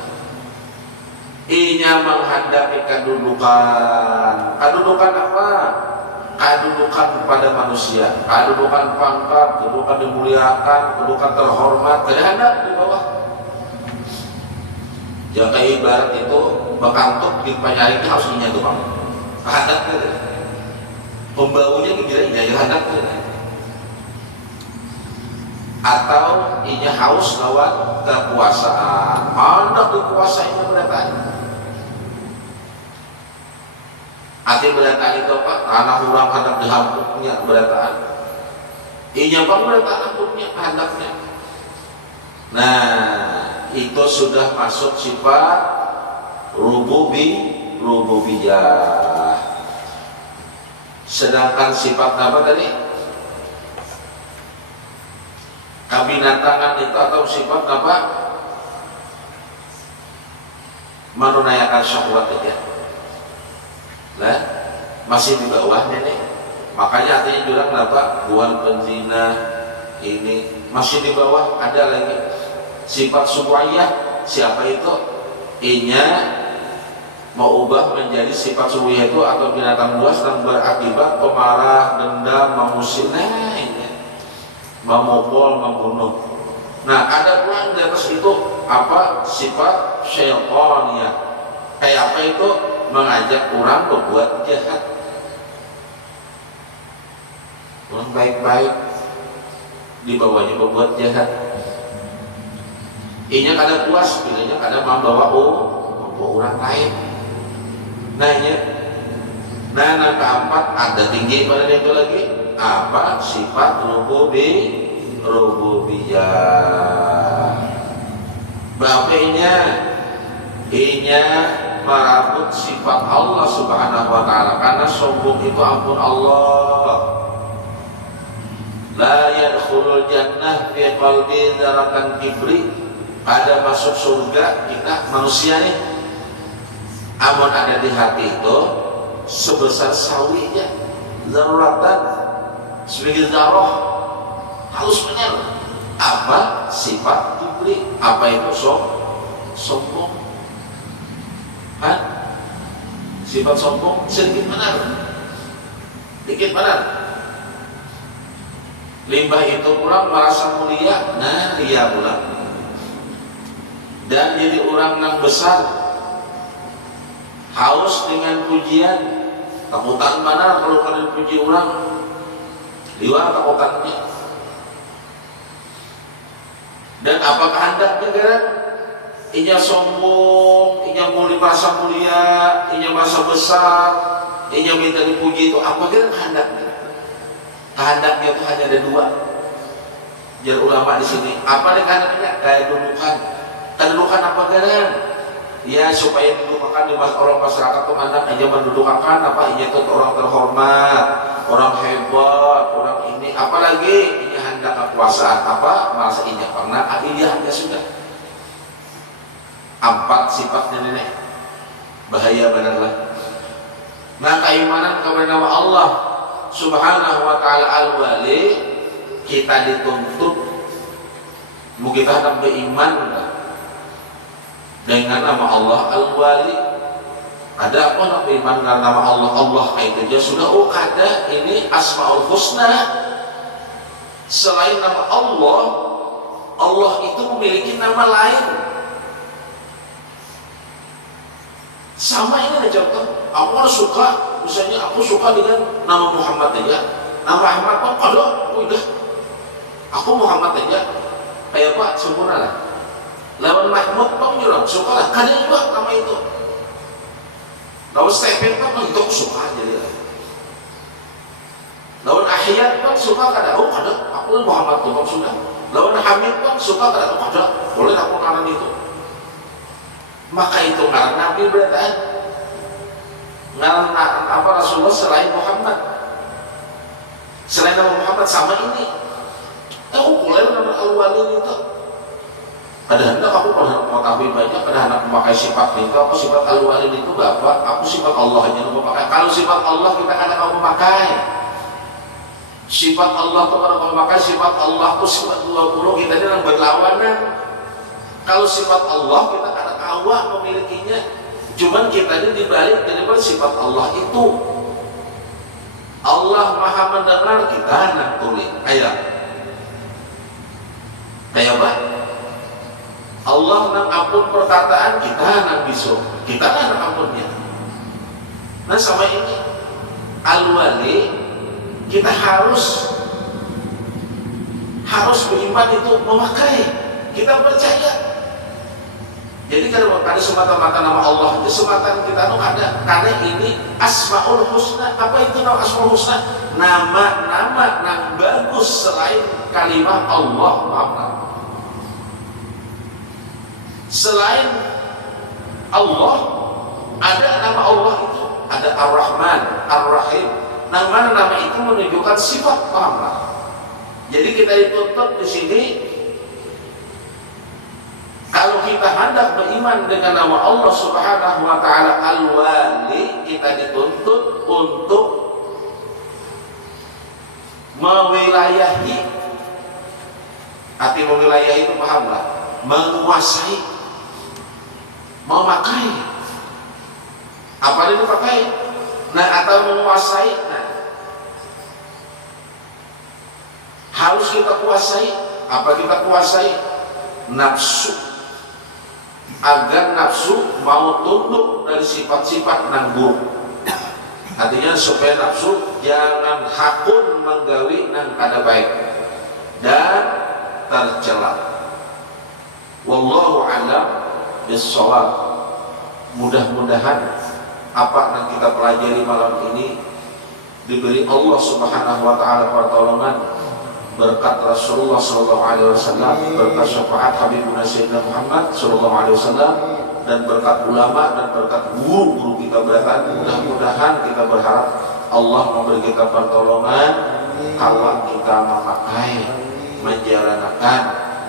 Inya menghadapi kedudukan. Kedudukan apa? Kedudukan kepada manusia. Kedudukan pangkat, kedudukan dimuliakan, kedudukan terhormat. Tidak di bawah. Ya kayak ibarat itu bekantuk di penyaring harus inya tuh bang. Hadapnya. Pembaunya kira inya hadap atau inya haus lawan kekuasaan. Hendak dikuasainya berataan. Arti berataan itu apa? Tanah orang hendak dihampuknya berataan. Inya bang berataan hampuknya hendaknya. Nah, itu sudah masuk sifat rububiyah. Sedangkan sifat apa tadi? Kabinatangan itu atau sifat apa? Menunaikan syahwat aja. Nah, masih di bawahnya nih. Makanya artinya juga kenapa? Buan penzina ini masih di bawah. Ada lagi sifat suwayah. Siapa itu? Inya mau ubah menjadi sifat suwiyah itu atau binatang buas dan berakibat pemarah, dendam, mengusir, memukul, membunuh. Nah, ada pula di atas itu apa? Sifat syaitaniyah. Kayak apa itu? Mengajak orang berbuat jahat. Orang baik-baik di bawahnya berbuat jahat. Inya kada puas, bilanya kada membawa orang lain. Nah, yang keempat ada tinggi pada itu lagi apa? Sifat rububiyah. Bapaknya inya merabut sifat Allah Subhanahu wa taala, karena sombong itu ampun Allah. La yadkhulul jannah fi qalbi dzaratan kibri. Pada masuk surga kita manusia nih, amun ada di hati itu sebesar sawinya, zaratan sebagai zarah, halus benar. Apa sifat kibri? Apa itu sombong? Hah? Sifat sombong sedikit benar, dikit benar. Limbah itu orang merasa mulia, nah ria pula. Dan jadi orang yang besar, haus dengan pujian, takutan mana kalau kalian puji orang, liwat takutannya. Dan apakah hendaknya kan? Inya sombong, inya mau merasa mulia, inya merasa besar, inya minta dipuji, itu apa kan kehendaknya? Kehendaknya itu hanya ada dua. Jar ulama di sini, apa nih kehendaknya? Kayak dudukan. Kedudukan apa kan? Ya supaya didudukan di orang masyarakat itu mandang inya mendudukan apa? Inya itu orang terhormat, orang hebat, orang ini. Apalagi inya hendak kekuasaan apa? Merasa inya pernah, iya hanya sudah. 4 sifatnya nenek, bahaya benar-benar. Nah, keimanan kepada nama Allah Subhanahu wa taala al-wali, kita dituntut mau kita hendak beriman dengan nama Allah al-wali. Ada apa nak beriman dengan nama Allah? Allah itu aja sudah. Oh ada ini asmaul husna. Selain nama Allah, Allah itu memiliki nama lain. Sama ini ada contoh. Aku suka, misalnya aku suka dengan nama Muhammad aja. Nama Ahmad pun ada, udah. Aku Muhammad aja. Kayak apa? Sempurna lah. Lawan Mahmud pun juga suka lah. Kadang juga nama itu. Lawan Stephen pun itu suka jadi lah. Lawan Ahyad pun suka kadang. Oh kadang aku Muhammad tuh sudah. Lawan Hamid pun suka kadang. Oh kadang boleh aku kanan itu. Maka itu ngaran Nabi berarti ngaran apa Rasulullah selain Muhammad, selain nama Muhammad sama ini. Ukuran nama al-wali itu. Padahal aku pernah mau tahu banyak, pada anak memakai sifat itu. Aku sifat al-wali itu bapak, aku sifat Allah aja mau pakai. Kalau sifat Allah kita kadang mau memakai. Sifat Allah itu kalau memakai sifat Allah itu sifat 20 kita ini berlawanan. Kalau sifat Allah kita kadang awak memilikinya, cuman kita ini dibalik daripada sifat Allah itu. Allah maha mendengar, kita nak tulis ayat kayak apa? Allah nak ampun perkataan, kita nak bisu, kita nak ampunnya. Nah sama ini al-wali, kita harus beriman itu memakai, kita percaya. Jadi kalau semata-mata nama Allah, semata kita ada, karena ini asmaul husna. Apa itu nama asmaul husna? Nama-nama yang bagus selain kalimat Allah. Selain Allah, ada nama Allah itu, ada Ar-Rahman, Ar-Rahim. Nama itu menunjukkan sifat Allah. Jadi kita dituntut di sini. Kalau kita hendak beriman dengan nama Allah Subhanahu wa taala al-wali, kita dituntut untuk mewilayahi. Arti mewilayahi itu pahamlah, menguasai, memakai. Apa yang dipakai? Nah, atau menguasai. Nah, harus kita kuasai. Apa kita kuasai? Nafsu. Agar nafsu mau tunduk dari sifat-sifat nang buruk. Artinya supaya nafsu jangan hakun menggawi nang kada baik dan tercela. Wallahu a'lam bissawab. Mudah-mudahan apa yang kita pelajari malam ini diberi Allah Subhanahu wa taala pertolongan, berkat Rasulullah sallallahu alaihi wasallam, berkat syafaat Habibuna Sayyidina Muhammad sallallahu alaihi wasallam, dan berkat ulama dan berkat guru-guru kita beratan, mudah-mudahan kita berharap Allah memberi kita pertolongan kalau kita memakai, menjalankan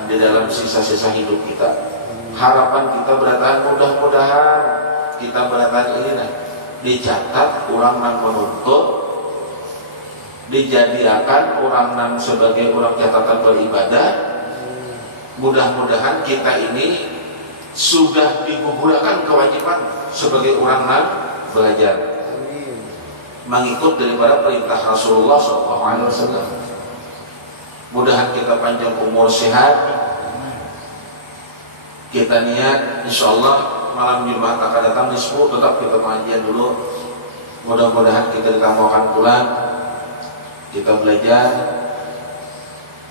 di dalam sisa-sisa hidup kita. Harapan kita beratan, mudah-mudahan kita beratan ini dicatat orang yang menuntut, dijadikan orang yang sebagai orang catatan beribadah. Mudah-mudahan kita ini sudah digugurkan kewajiban sebagai orang yang belajar, mengikut daripada perintah Rasulullah SAW. Mudahan kita panjang umur, sehat. Kita niat insyaallah malam Jumat akan datang nisfu tetap kita pengajian dulu. Mudah-mudahan kita ditambahkan pulang, kita belajar.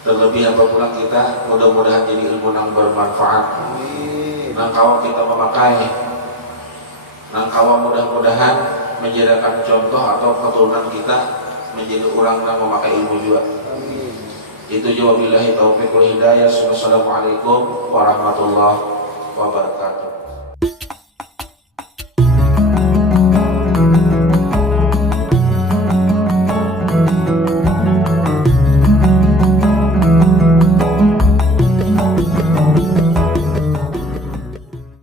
Terlebih apa pulang kita, mudah-mudahan jadi ilmu yang bermanfaat. Nangkawa kita memakai, nangkawa mudah-mudahan menjadikan contoh atau keturunan kita menjadi orang yang memakai ilmu juga. Itu jawabillahi taufiq wal hidayah. Wassalamualaikum warahmatullahi wabarakatuh.